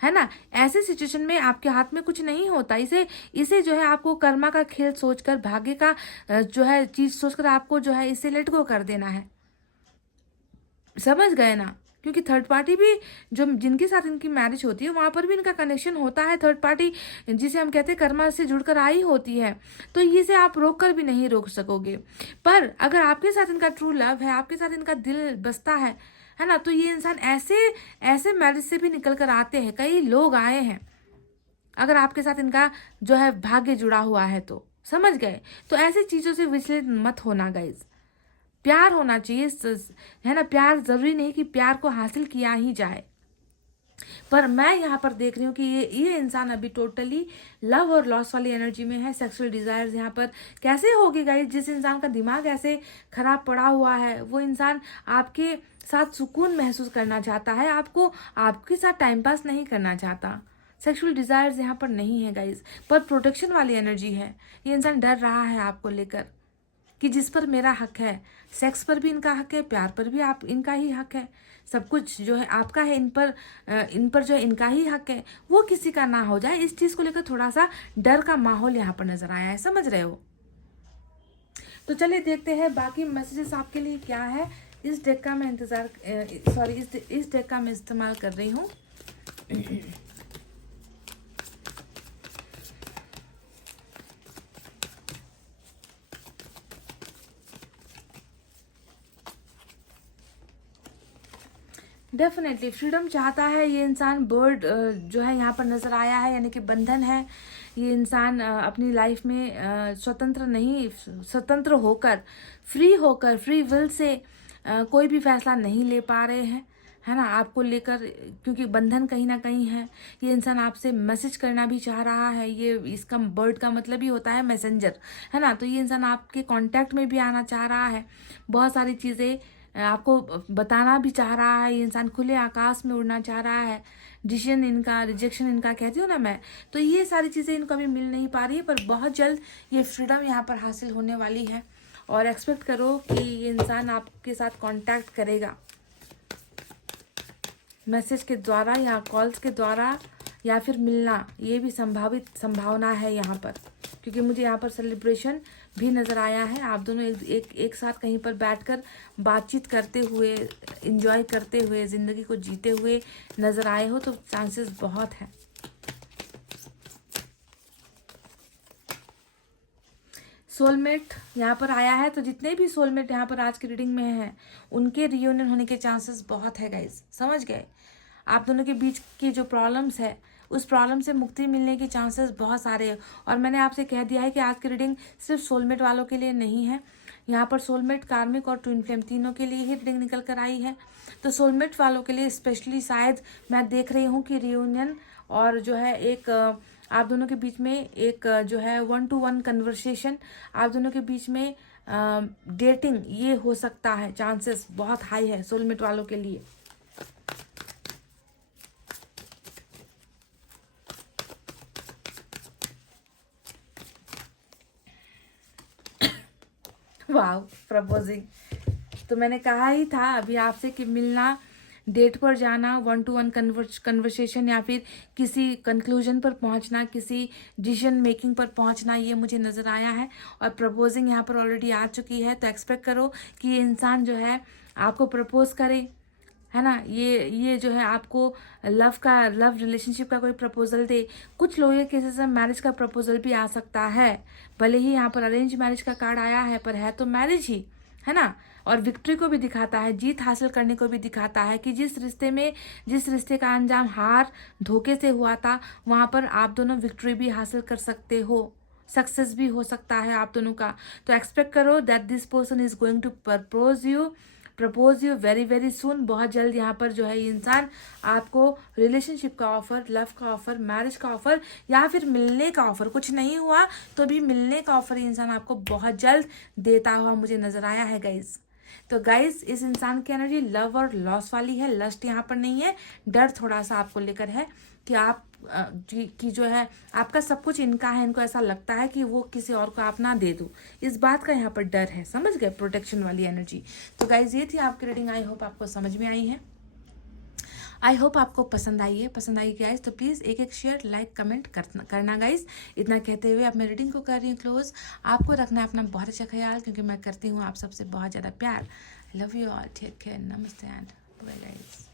है ना। ऐसे सिचुएशन में आपके हाथ में कुछ नहीं होता। इसे जो है आपको कर्मा का खेल सोचकर, भाग्य का जो है चीज सोचकर आपको जो है इसे लेट गो कर देना है। समझ गए ना? क्योंकि थर्ड पार्टी भी जो जिनके साथ इनकी मैरिज होती है वहां पर भी इनका कनेक्शन होता है, थर्ड पार्टी जिसे हम कहते हैं कर्मा से जुड़कर आई होती है, तो इसे आप रोक कर भी नहीं रोक सकोगे। पर अगर आपके साथ इनका ट्रू लव है, आपके साथ इनका दिल बसता है ना, तो ये इंसान ऐसे मैरिज से भी निकल कर आते हैं, कई लोग आए हैं, अगर आपके साथ इनका जो है भाग्य जुड़ा हुआ है तो। समझ गए? तो ऐसी चीजों से विचलित मत होना गाइज। प्यार होना चाहिए, है ना। प्यार जरूरी नहीं कि प्यार को हासिल किया ही जाए, पर मैं यहाँ पर देख रही हूँ कि ये इंसान अभी टोटली लव और लॉस वाली एनर्जी में है। सेक्सुअल डिजायर्स यहाँ पर कैसे होगी गाइस? जिस इंसान का दिमाग ऐसे खराब पड़ा हुआ है, वो इंसान आपके साथ सुकून महसूस करना चाहता है, आपके साथ टाइम पास नहीं करना चाहता। सेक्सुअल डिजायर्स यहाँ पर नहीं है गाइज, पर प्रोटेक्शन वाली एनर्जी है। ये इंसान डर रहा है आपको लेकर कि जिस पर मेरा हक है, सेक्स पर भी इनका हक है, प्यार पर भी इनका ही हक है, सब कुछ जो है आपका है, इन पर जो है इनका ही हक है, वो किसी का ना हो जाए, इस चीज को लेकर थोड़ा सा डर का माहौल यहाँ पर नजर आया है। समझ रहे हो? तो चलिए देखते हैं बाकी मैसेजेस आपके लिए क्या है। इस डेक का मैं इस डेक का मैं इस्तेमाल कर रही हूँ। डेफिनेटली फ्रीडम चाहता है ये इंसान। बर्ड जो है यहाँ पर नजर आया है, यानी कि बंधन है। ये इंसान अपनी लाइफ में स्वतंत्र होकर, फ्री विल से कोई भी फैसला नहीं ले पा रहे हैं, है ना, आपको लेकर, क्योंकि बंधन कहीं ना कहीं है। ये इंसान आपसे मैसेज करना भी चाह रहा है, ये इसका बर्ड का मतलब ही होता है मैसेंजर, है ना। तो ये इंसान आपके कांटेक्ट में भी आना चाह रहा है, बहुत सारी चीज़ें आपको बताना भी चाह रहा है। ये इंसान खुले आकाश में उड़ना चाह रहा है। रिजेक्शन इनका कहती हूँ ना मैं, तो ये सारी चीज़ें इनको अभी मिल नहीं पा रही है, पर बहुत जल्द ये फ्रीडम यहाँ पर हासिल होने वाली है। और एक्सपेक्ट करो कि ये इंसान आपके साथ कांटेक्ट करेगा, मैसेज के द्वारा या कॉल्स के द्वारा, या फिर मिलना, ये भी संभावना है यहाँ पर, क्योंकि मुझे यहाँ पर सेलिब्रेशन भी नज़र आया है। आप दोनों एक साथ कहीं पर बैठकर बातचीत करते हुए, एंजॉय करते हुए, ज़िंदगी को जीते हुए नज़र आए हो, तो चांसेस बहुत हैं। सोलमेट यहाँ पर आया है, तो जितने भी सोलमेट यहाँ पर आज की रीडिंग में हैं, उनके रियूनियन होने के चांसेस बहुत है गाइस। समझ गए? आप दोनों के बीच की जो प्रॉब्लम्स है, उस प्रॉब्लम से मुक्ति मिलने के चांसेस बहुत सारे हैं। और मैंने आपसे कह दिया है कि आज की रीडिंग सिर्फ सोलमेट वालों के लिए नहीं है, यहाँ पर सोलमेट, कार्मिक और ट्विन फ्लेम तीनों के लिए ही रीडिंग निकल कर आई है। तो सोलमेट वालों के लिए स्पेशली शायद मैं देख रही हूँ कि रियूनियन, और जो है एक आप दोनों के बीच में एक जो है 1-to-1 कन्वर्सेशन, आप दोनों के बीच में डेटिंग, ये हो सकता है। चांसेस बहुत हाई है सोलमेट वालों के लिए। वाव, प्रपोजिंग। तो मैंने कहा ही था अभी आपसे कि मिलना, डेट पर जाना, 1-to-1 कन्वर्सेशन, या फिर किसी कंक्लूजन पर पहुंचना, किसी डिसीजन मेकिंग पर पहुंचना, ये मुझे नज़र आया है। और प्रपोजिंग यहाँ पर ऑलरेडी आ चुकी है, तो एक्सपेक्ट करो कि ये इंसान जो है आपको प्रपोज करे, है ना। ये जो है आपको लव रिलेशनशिप का कोई प्रपोजल दे। कुछ लोगों के केसेस में मैरिज का प्रपोजल भी आ सकता है, भले ही यहाँ पर अरेंज मैरिज का कार्ड आया है, पर है तो मैरिज ही, है ना। और विक्ट्री को भी दिखाता है, जीत हासिल करने को भी दिखाता है कि जिस रिश्ते का अंजाम हार, धोखे से हुआ था, वहां पर आप दोनों विक्ट्री भी हासिल कर सकते हो। सक्सेस भी हो सकता है आप दोनों का। तो एक्सपेक्ट करो that this person is going to propose you very very soon. बहुत जल्द यहाँ पर जो है ये इंसान आपको रिलेशनशिप का ऑफर, लव का ऑफर, मैरिज का ऑफर या फिर मिलने का ऑफर, कुछ नहीं हुआ तो भी मिलने का ऑफर ये इंसान आपको बहुत जल्द देता हुआ मुझे नजर आया है गाइज। तो गाइज इस इंसान की एनर्जी लव और लॉस वाली है, लस्ट यहाँ पर नहीं है। डर थोड़ा सा आपको लेकर है कि आप कि जो है आपका सब कुछ इनका है, इनको ऐसा लगता है कि वो किसी और को आप ना दे दो, इस बात का यहाँ पर डर है, समझ गए, प्रोटेक्शन वाली एनर्जी। तो गाइज ये थी आपकी रीडिंग, आई होप आपको समझ में आई है, आई होप आपको पसंद आई है। पसंद आई गाइज तो प्लीज़ एक शेयर, लाइक, कमेंट करना गाइज। इतना कहते हुए अब मैं रीडिंग को कर रही हूँ क्लोज। आपको रखना है अपना बहुत अच्छा ख्याल, क्योंकि मैं करती हूँ आप सबसे बहुत ज़्यादा प्यार। Love you all, take care, नमस्ते एंड बाय गाइज।